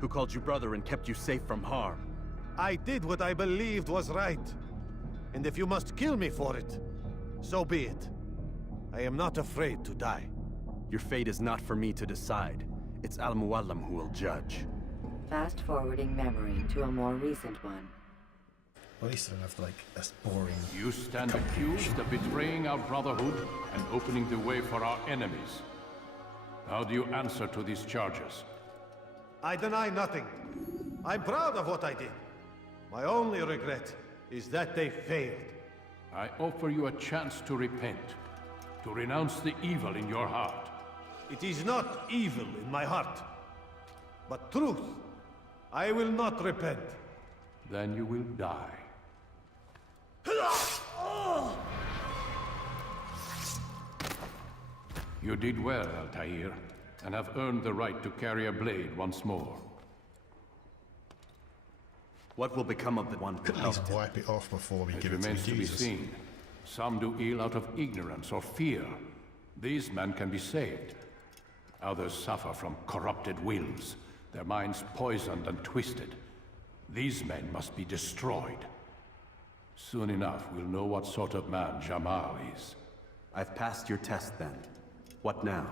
who called you brother and kept you safe from harm. I did what I believed was right. And if you must kill me for it, so be it. I am not afraid to die. Your fate is not for me to decide. It's Al-Mualim who will judge. Fast-forwarding memory to a more recent one. At least I don't have, like, that's boring. You stand accused of betraying our brotherhood and opening the way for our enemies. How do you answer to these charges? I deny nothing. I'm proud of what I did. My only regret is that they failed. I offer you a chance to repent, to renounce the evil in your heart. It is not evil in my heart, but truth. I will not repent. Then you will die. You did well, Altair, and have earned the right to carry a blade once more. What will become of the one who At least wipe it off before we It give it to remains to be Jesus. seen. Some do ill out of ignorance or fear. These men can be saved. Others suffer from corrupted wills, their minds poisoned and twisted. These men must be destroyed. Soon enough, we'll know what sort of man Jamal is. I've passed your test then. What now?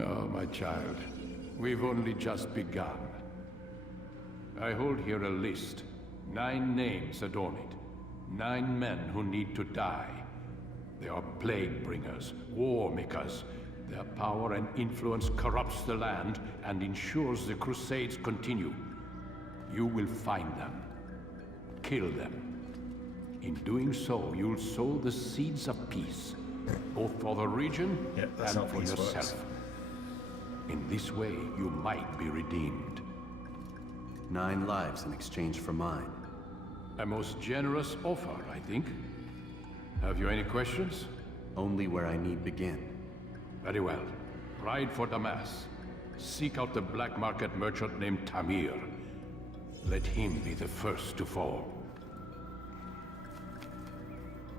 Oh, my child. We've only just begun. I hold here a list. 9 names adorn it. 9 men who need to die. They are plague bringers, war makers. Their power and influence corrupts the land and ensures the Crusades continue. You will find them. Kill them. In doing so, you'll sow the seeds of peace, both for the region that's and how for peace yourself. works. In this way, you might be redeemed. 9 lives in exchange for mine. A most generous offer, I think. Have you any questions? Only where I need begin. Very well. Ride for Damas. Seek out the black market merchant named Tamir. Let him be the first to fall.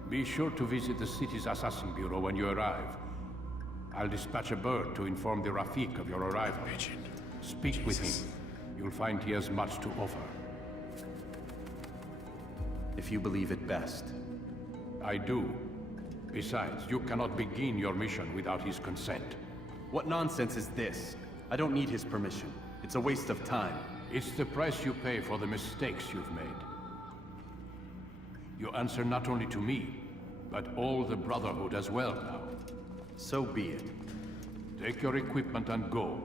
Be sure to visit the city's assassin bureau when you arrive. I'll dispatch a bird to inform the Rafik of your arrival. Speak with him. You'll find he has much to offer. If you believe it best. I do. Besides, you cannot begin your mission without his consent. What nonsense is this? I don't need his permission. It's a waste of time. It's the price you pay for the mistakes you've made. You answer not only to me, but all the Brotherhood as well now. So be it. Take your equipment and go.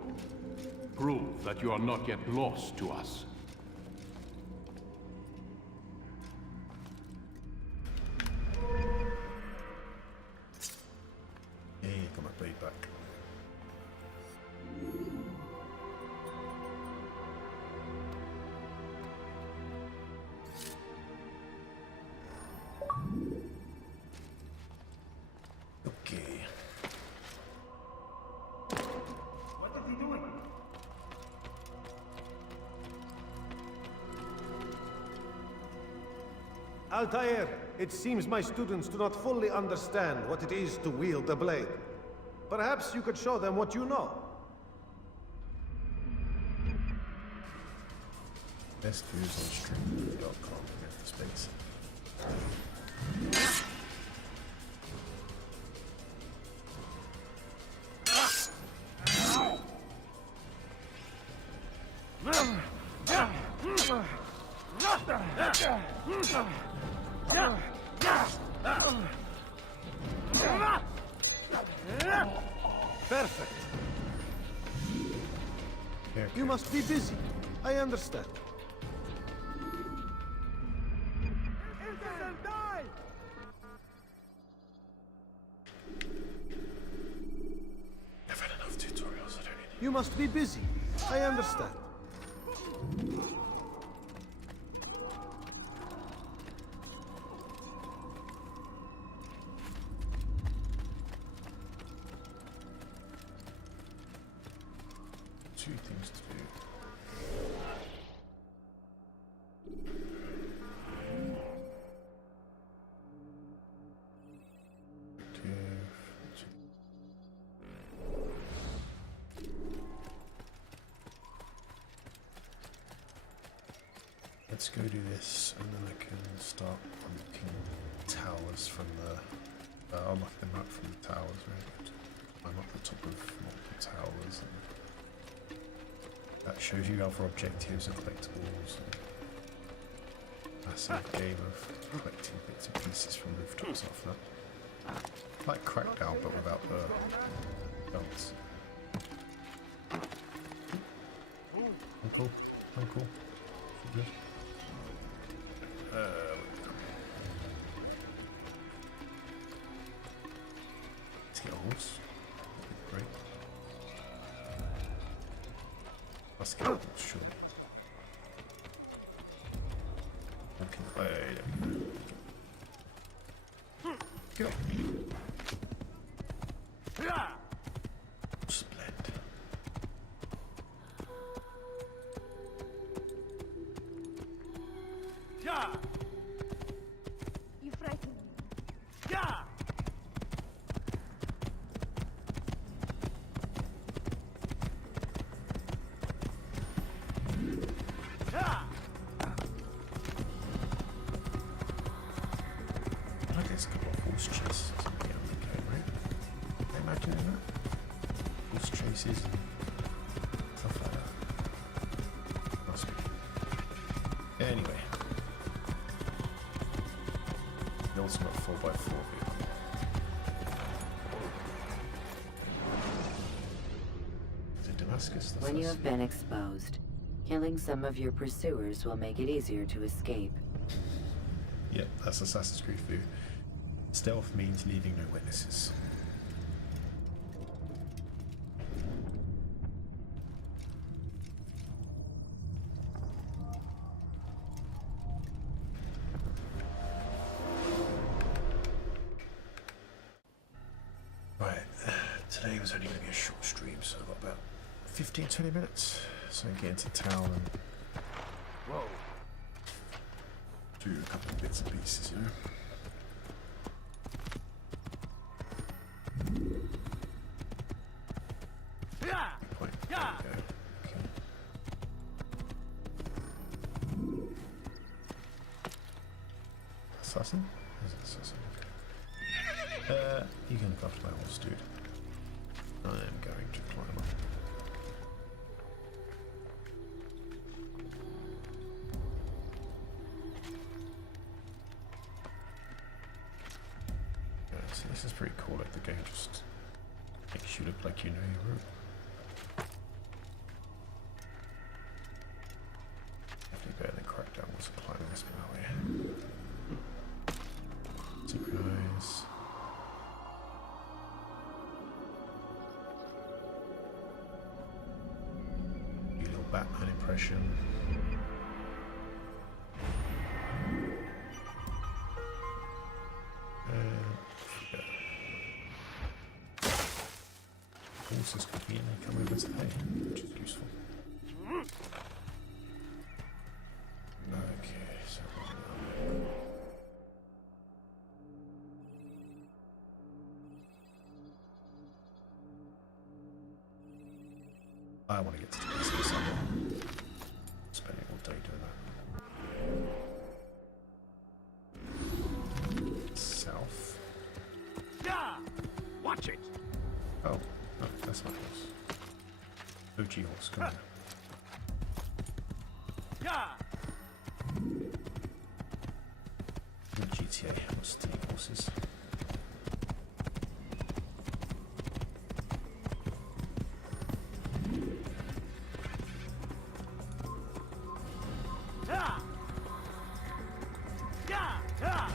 Prove that you are not yet lost to us. Yeah, got my blade back. Okay. What is he doing? Altair, it seems my students do not fully understand what it is to wield the blade. Perhaps you could show them what you know. Best views on stream.com. Space. Perfect. You must be busy. I understand. I've had enough tutorials, I don't need. You must be busy. I understand. Two things to do. Let's go do this, and then I can start unlocking towers from the... unlock them up from the towers, right? I'm up the top of multiple towers, and that shows you other objectives and collectibles. And massive game of collecting bits and pieces from rooftops off that. Like Crackdown, but without the belts. Uncool. Uncool. Good. to get a horse. Great. Let's get a horse, surely. Okay, there we go. Go. Splendid. Yeah. You frighten me. Yeah. I like there's a couple of horse chases in the game, right? Can you imagine that? Horse chases and stuff like that. Must be. Anyway. The ultimate 4x4 vehicle. Is it Damascus? The When you first? have been exposed, killing some of your pursuers will make it easier to escape. Yep, that's Assassin's Creed for you. Stealth means leaving no witnesses. Right, today was only going to be a short stream, so I've got about 15-20 minutes. So I can get into town and do a couple of bits and pieces, you know. Point. There we go. Okay. Assassin? Is it assassin? You can look after my horse, dude. I am going to climb up. So this is pretty cool, like the game just makes you look like you know your route. Definitely better than Crackdown was climbing this one way. Synchronize. A little Batman impression. Horses conveniently come over to hay, which is useful. Okay, so I want to get to Damascus somewhere. Spending all day doing that. South. Yeah. Watch it. Oh. Oh, that's my horse. OG horse, come on. Yeah. In GTA, what's the horses? Yeah. Yeah. Yeah.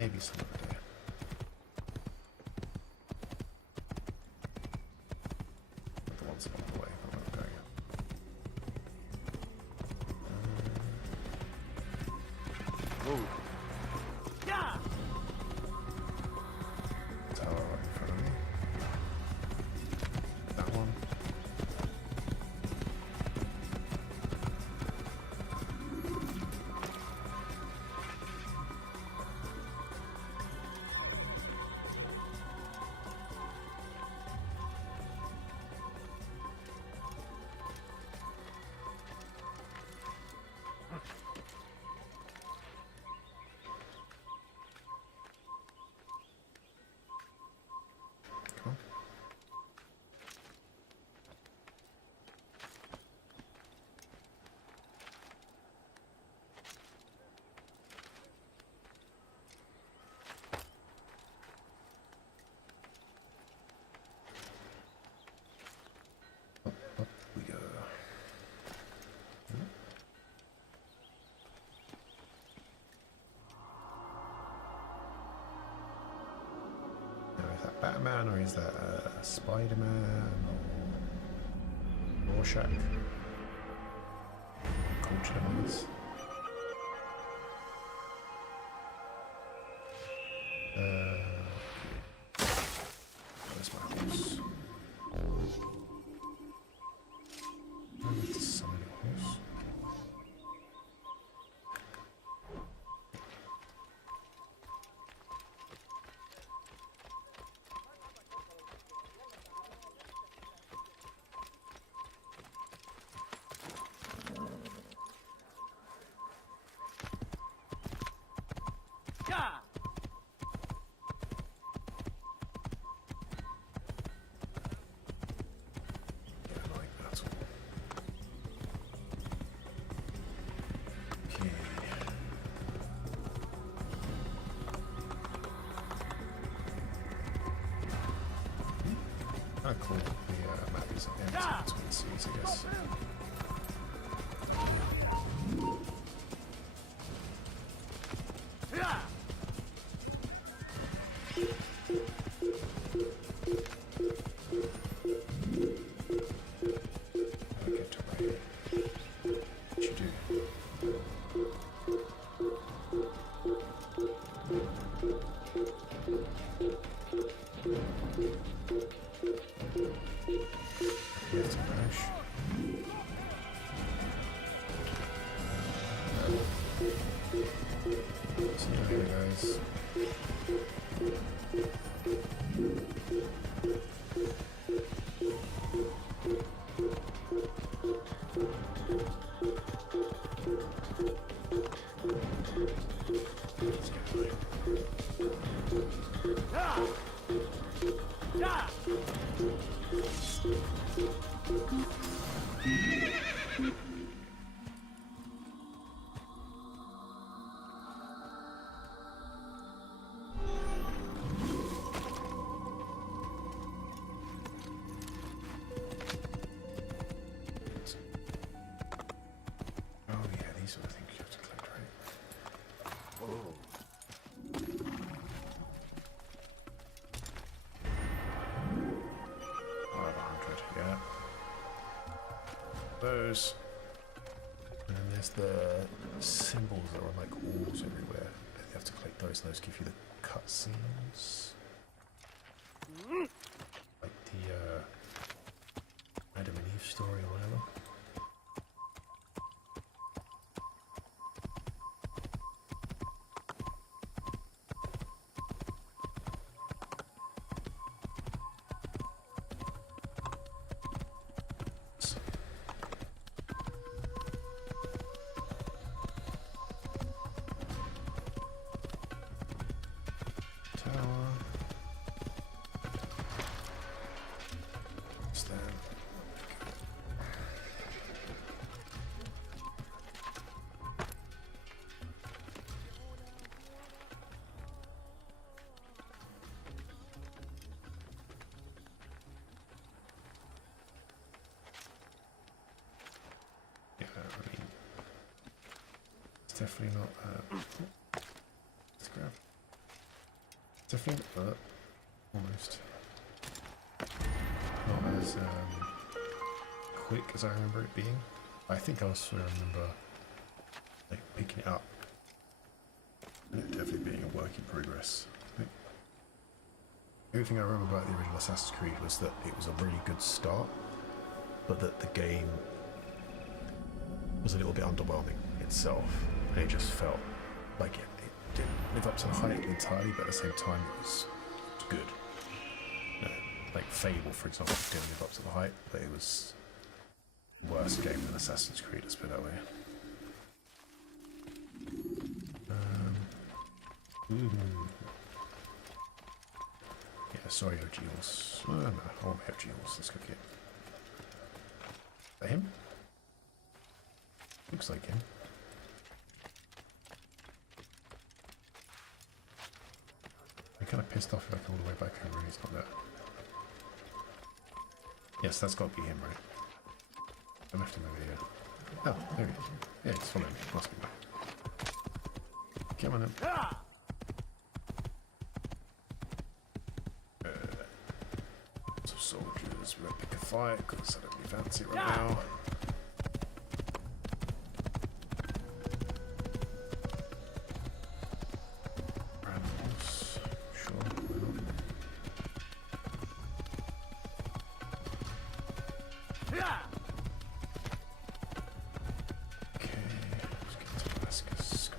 Maybe some other day. But the ones along the way, I'm not going yet. Whoa. Yeah. Tower right in front of me. That one. Batman or is that Spider-Man or Rorschach? Culture ones. Where's my horse? I need to summon a horse. Kind of cool. The map is empty between seas, I guess. Okay, to right. What you do? You have to crash. See you later, guys. Oh yeah, these are the things you have to collect, right? Oh. 500, yeah. Those. And then there's the symbols that are on like walls everywhere. You have to collect those, and those give you the cutscenes. Like the Adam and Eve story or whatever. It's definitely not. Let's grab. It's definitely not. Almost. Not as quick as I remember it being. I think I also remember like picking it up and it definitely being a work in progress. Everything I remember about the original Assassin's Creed was that it was a really good start, but that the game was a little bit underwhelming itself, and it just felt like it didn't live up to the hype entirely, but at the same time it was good. You know, like Fable, for example, didn't live up to the hype, but it was a worse game than Assassin's Creed, let's put it that way. Yeah, sorry, OG Horse. No, I want my OG Horse. Let's go get. Is that him? Looks like him. I'm kind of pissed off if I come all the way back over and he's not there. Yes, that's got to be him, right? I left him over here. Oh, there he is. Yeah, he's following me. Must be right. Come on in. because we won't pick a fight because I don't really fancy it right now. Animals, sure. Okay, let's get to Damascus.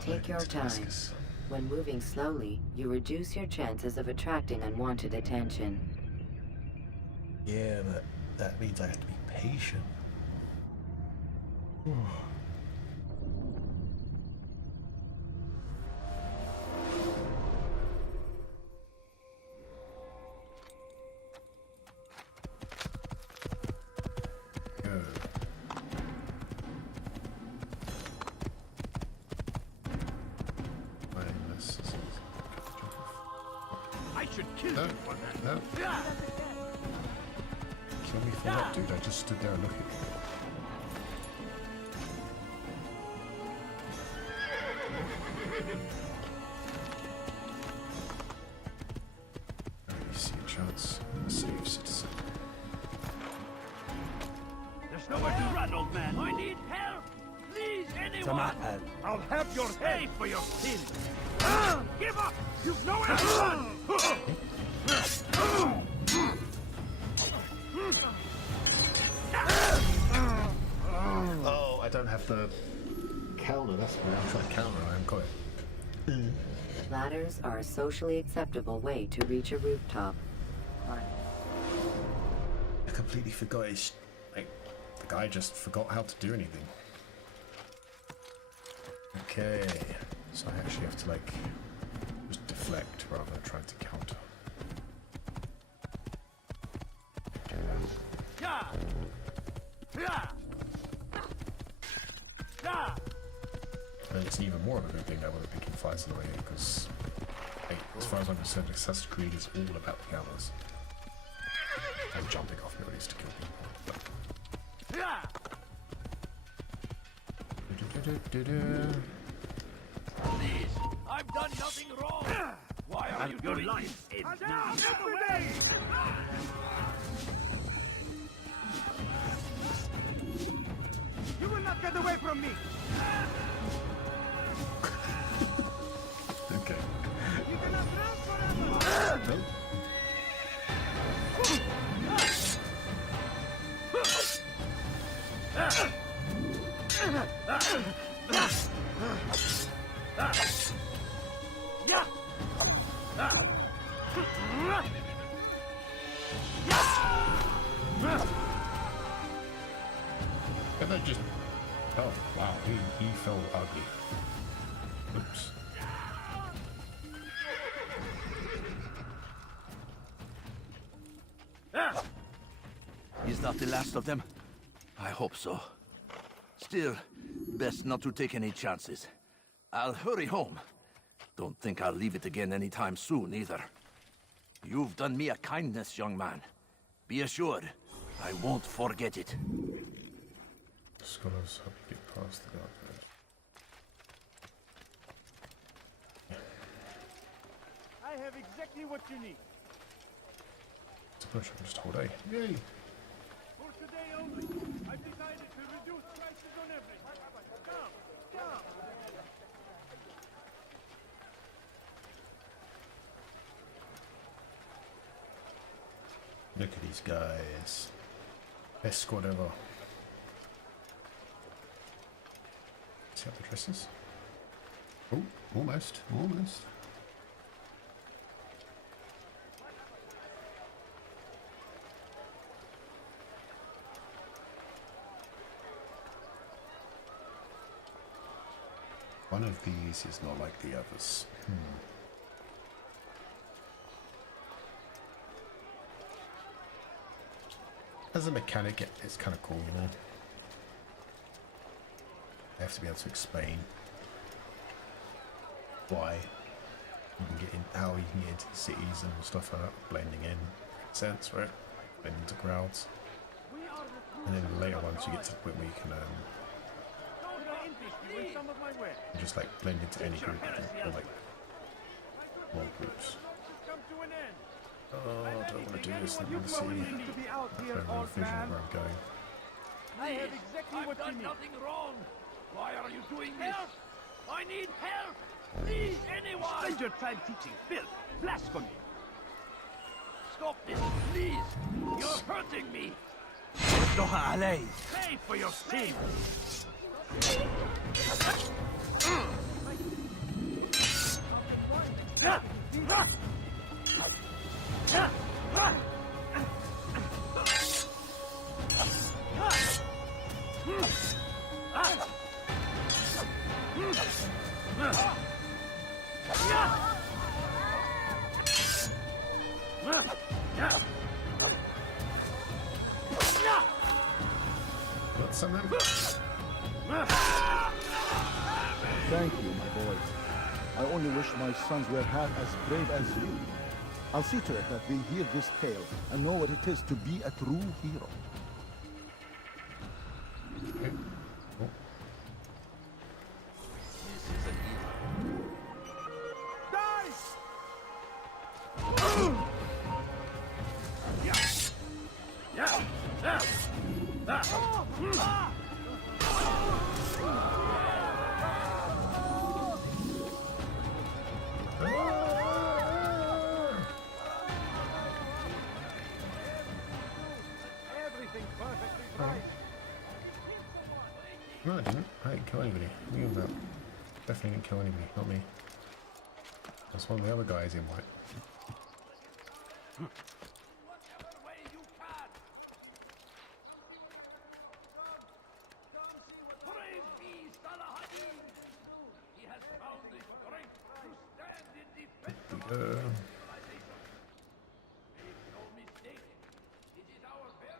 Take your time. When moving slowly, you reduce your chances of attracting unwanted attention. Yeah, but that means I have to be patient. No. Kill me for that, dude. I just stood there and looked at you. You see a chance. Save citizen. There's nowhere to run, old man. I need help. Please, anyone. I'll have your head for your sins. Give up. You've nowhere to run. Oh, I don't have the counter. That's why I'm trying to counter. I haven't got it. Ladders are a socially acceptable way to reach a rooftop. I completely forgot. It's like the guy just forgot how to do anything. Okay, so I actually have to like just deflect rather than trying to counter. And it's even more of a good thing that we're picking fights in the way here, because as far as I'm concerned, Assassin's Creed is all about the counters. And jumping off buildings to kill people. Please, I've done nothing wrong. Why are you doing life is now? Get away! You will not get away from me! Okay. You cannot run forever! Nope. And then just... Oh, wow, he felt ugly. Oops. Is that the last of them? I hope so. Still, best not to take any chances. I'll hurry home. Don't think I'll leave it again anytime soon, either. You've done me a kindness, young man. Be assured, I won't forget it. Scholars help you get past the dark phase. I have exactly what you need. It's a push, I can just hold A. Yay! For today only, I've decided to reduce prices on everything. Come. Look at these guys. Best squad ever. See how the dresses? Oh, almost. One of these is not like the others. As a mechanic, it's kind of cool, you know. I have to be able to explain why you can get in, how you can get into the cities and stuff like that, blending in. Makes sense, right? Blend into crowds. And then later ones you get to the point where you can just like blend into any group or like more groups. Oh, I don't want to do this. I want to see. I don't have vision of where I'm going. I have exactly what you need. Nothing wrong. Why are you doing this? Help! I need help! Please, anyone! Spend your time teaching filth, blasphemy. Stop this, please! You're hurting me! Pay for your sins! What's something? Thank you, my boy. I only wish my sons were half as brave as you. I'll see to it that they hear this tale and know what it is to be a true hero. Okay. Cool. No, I didn't. I didn't kill anybody. What are you about? Definitely didn't kill anybody, not me. That's one of the other guys in white.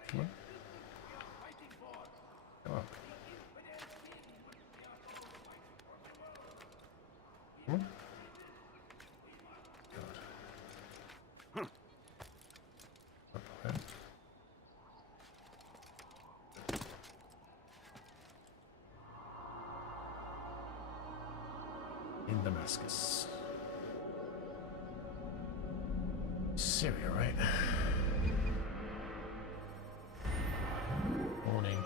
Come on. Go up. Come on. God. Up there. In Damascus. Syria, right? Morning.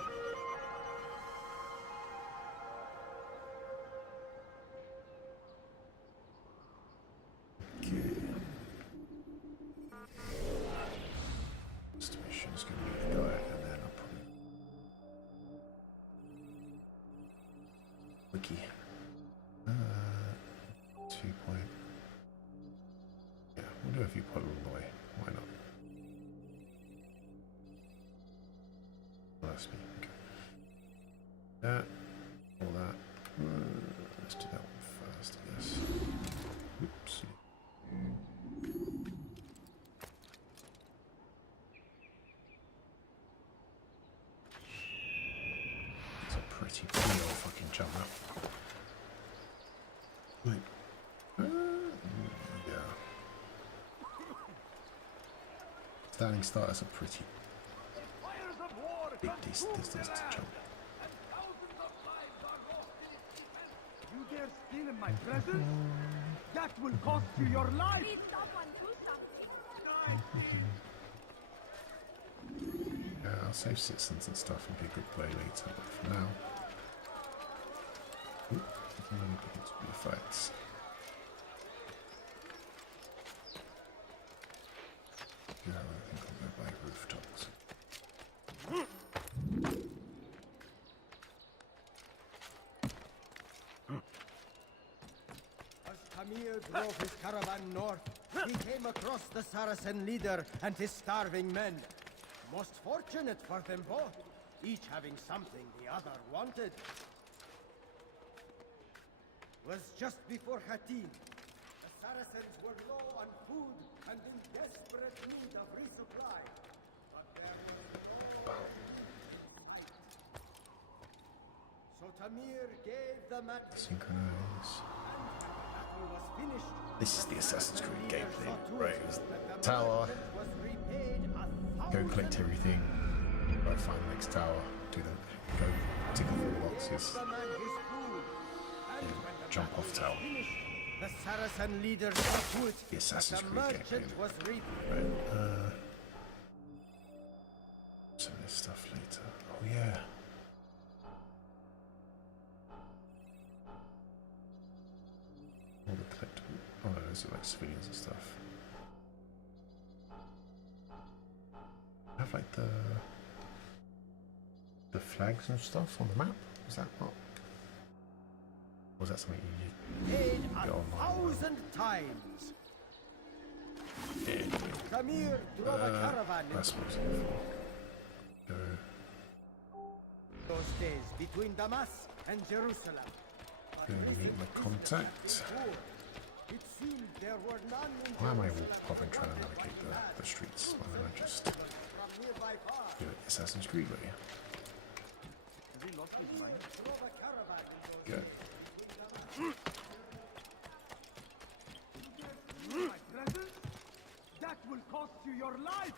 Okay. This mission is going to be the guy, and then I'll probably wiki. 2 point. Yeah, we'll do a few point along the way. Why not? Bless me. Okay. That. All that. Let's do that one first, I guess. Oops. It's a pretty old fucking jump up. Wait. Yeah. Standing starters are pretty big distance to jump. You dare steal in my presence? That will cost you your life! Please someone do something! Yeah, I'll save citizens and stuff and be a good play later, but for now... Oop, I'm going to begin to be fights. Yeah, I think I'll go by rooftops. As Camille drove his caravan north, he came across the Saracen leader and his starving men. Most fortunate for them both, each having something the other wanted. Was just before Hattin. The Saracens were low on food and in desperate need of resupply. But there was no So Tamir gave the match. Synchronize. Battle was finished. This is the Assassin's Creed gameplay, right? It was tower, go collect everything, go find the next tower, go tick off all the boxes, and jump off tower. The Saracen leader saw to it. The Assassin's The Creed merchant gameplay. was repaid. Right, some of this stuff later. Oh yeah. All the collectible. Oh no, those are like civilians and stuff. I have like the flags and stuff on the map. Is that what? Or was that something you Paid get online? 1,000 times. Yeah. Tamir drove a caravan That's what I was looking for. Go. those days between Damascus and Jerusalem. Go meet my contact. It seemed there were none in Why am I bothering trying to navigate the streets? Why don't I just do it Assassin's Creed way? Good. My present? That will cost you your life!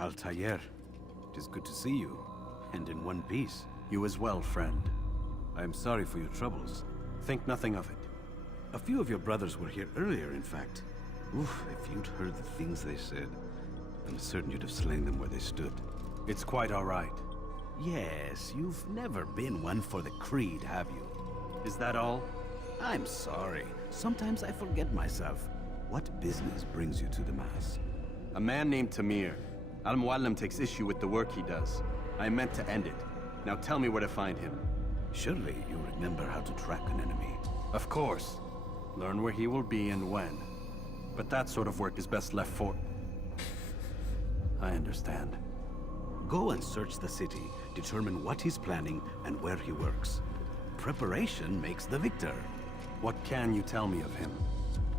Altair, it is good to see you, and in one piece. You as well, friend. I am sorry for your troubles. Think nothing of it. A few of your brothers were here earlier, in fact. Oof, if you'd heard the things they said, I'm certain you'd have slain them where they stood. It's quite all right. Yes, you've never been one for the creed, have you? Is that all? I'm sorry. Sometimes I forget myself. What business brings you to the Mass? A man named Tamir. Al-Mualim takes issue with the work he does. I meant to end it. Now tell me where to find him. Surely you remember how to track an enemy. Of course. Learn where he will be and when. But that sort of work is best left for... I understand. Go and search the city, determine what he's planning and where he works. Preparation makes the victor. What can you tell me of him?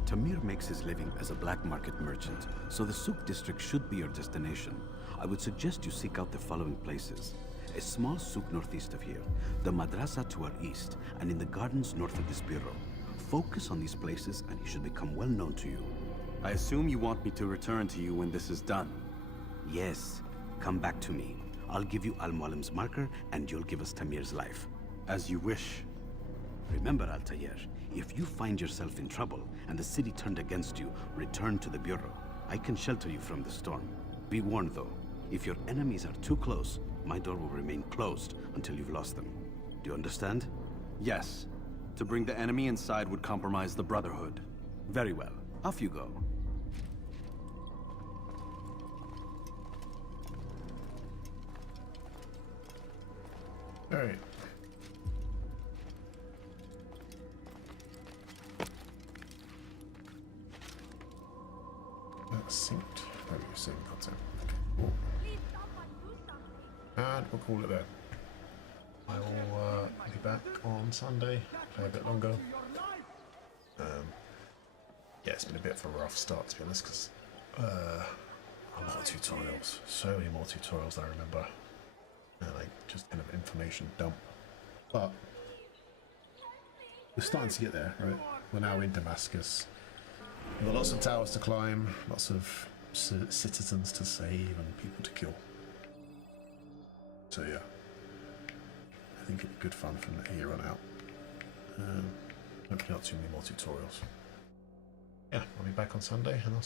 Tamir makes his living as a black market merchant, so the Souk district should be your destination. I would suggest you seek out the following places. A small souk northeast of here, the madrasa to our east, and in the gardens north of this bureau. Focus on these places and he should become well known to you. I assume you want me to return to you when this is done. Yes. Come back to me. I'll give you Al-Mualim's marker and you'll give us Tamir's life. As you wish. Remember, Altair, if you find yourself in trouble and the city turned against you, return to the bureau. I can shelter you from the storm. Be warned though, if your enemies are too close, my door will remain closed until you've lost them. Do you understand? Yes. To bring the enemy inside would compromise the Brotherhood. Very well. Off you go. Alright. That's synced. Oh, you're saving content. Cool. And we'll call it there. I will be back on Sunday, play a bit longer. Yeah, it's been a bit of a rough start to be honest, because a lot of tutorials, so many more tutorials than I remember, and like just kind of information dump. But we're starting to get there, right? We're now in Damascus. We've got lots of towers to climb, lots of citizens to save and people to kill. So yeah, I think it'll be good fun from here on out. Hopefully not too many more tutorials. Yeah, I'll be back on Sunday and I'll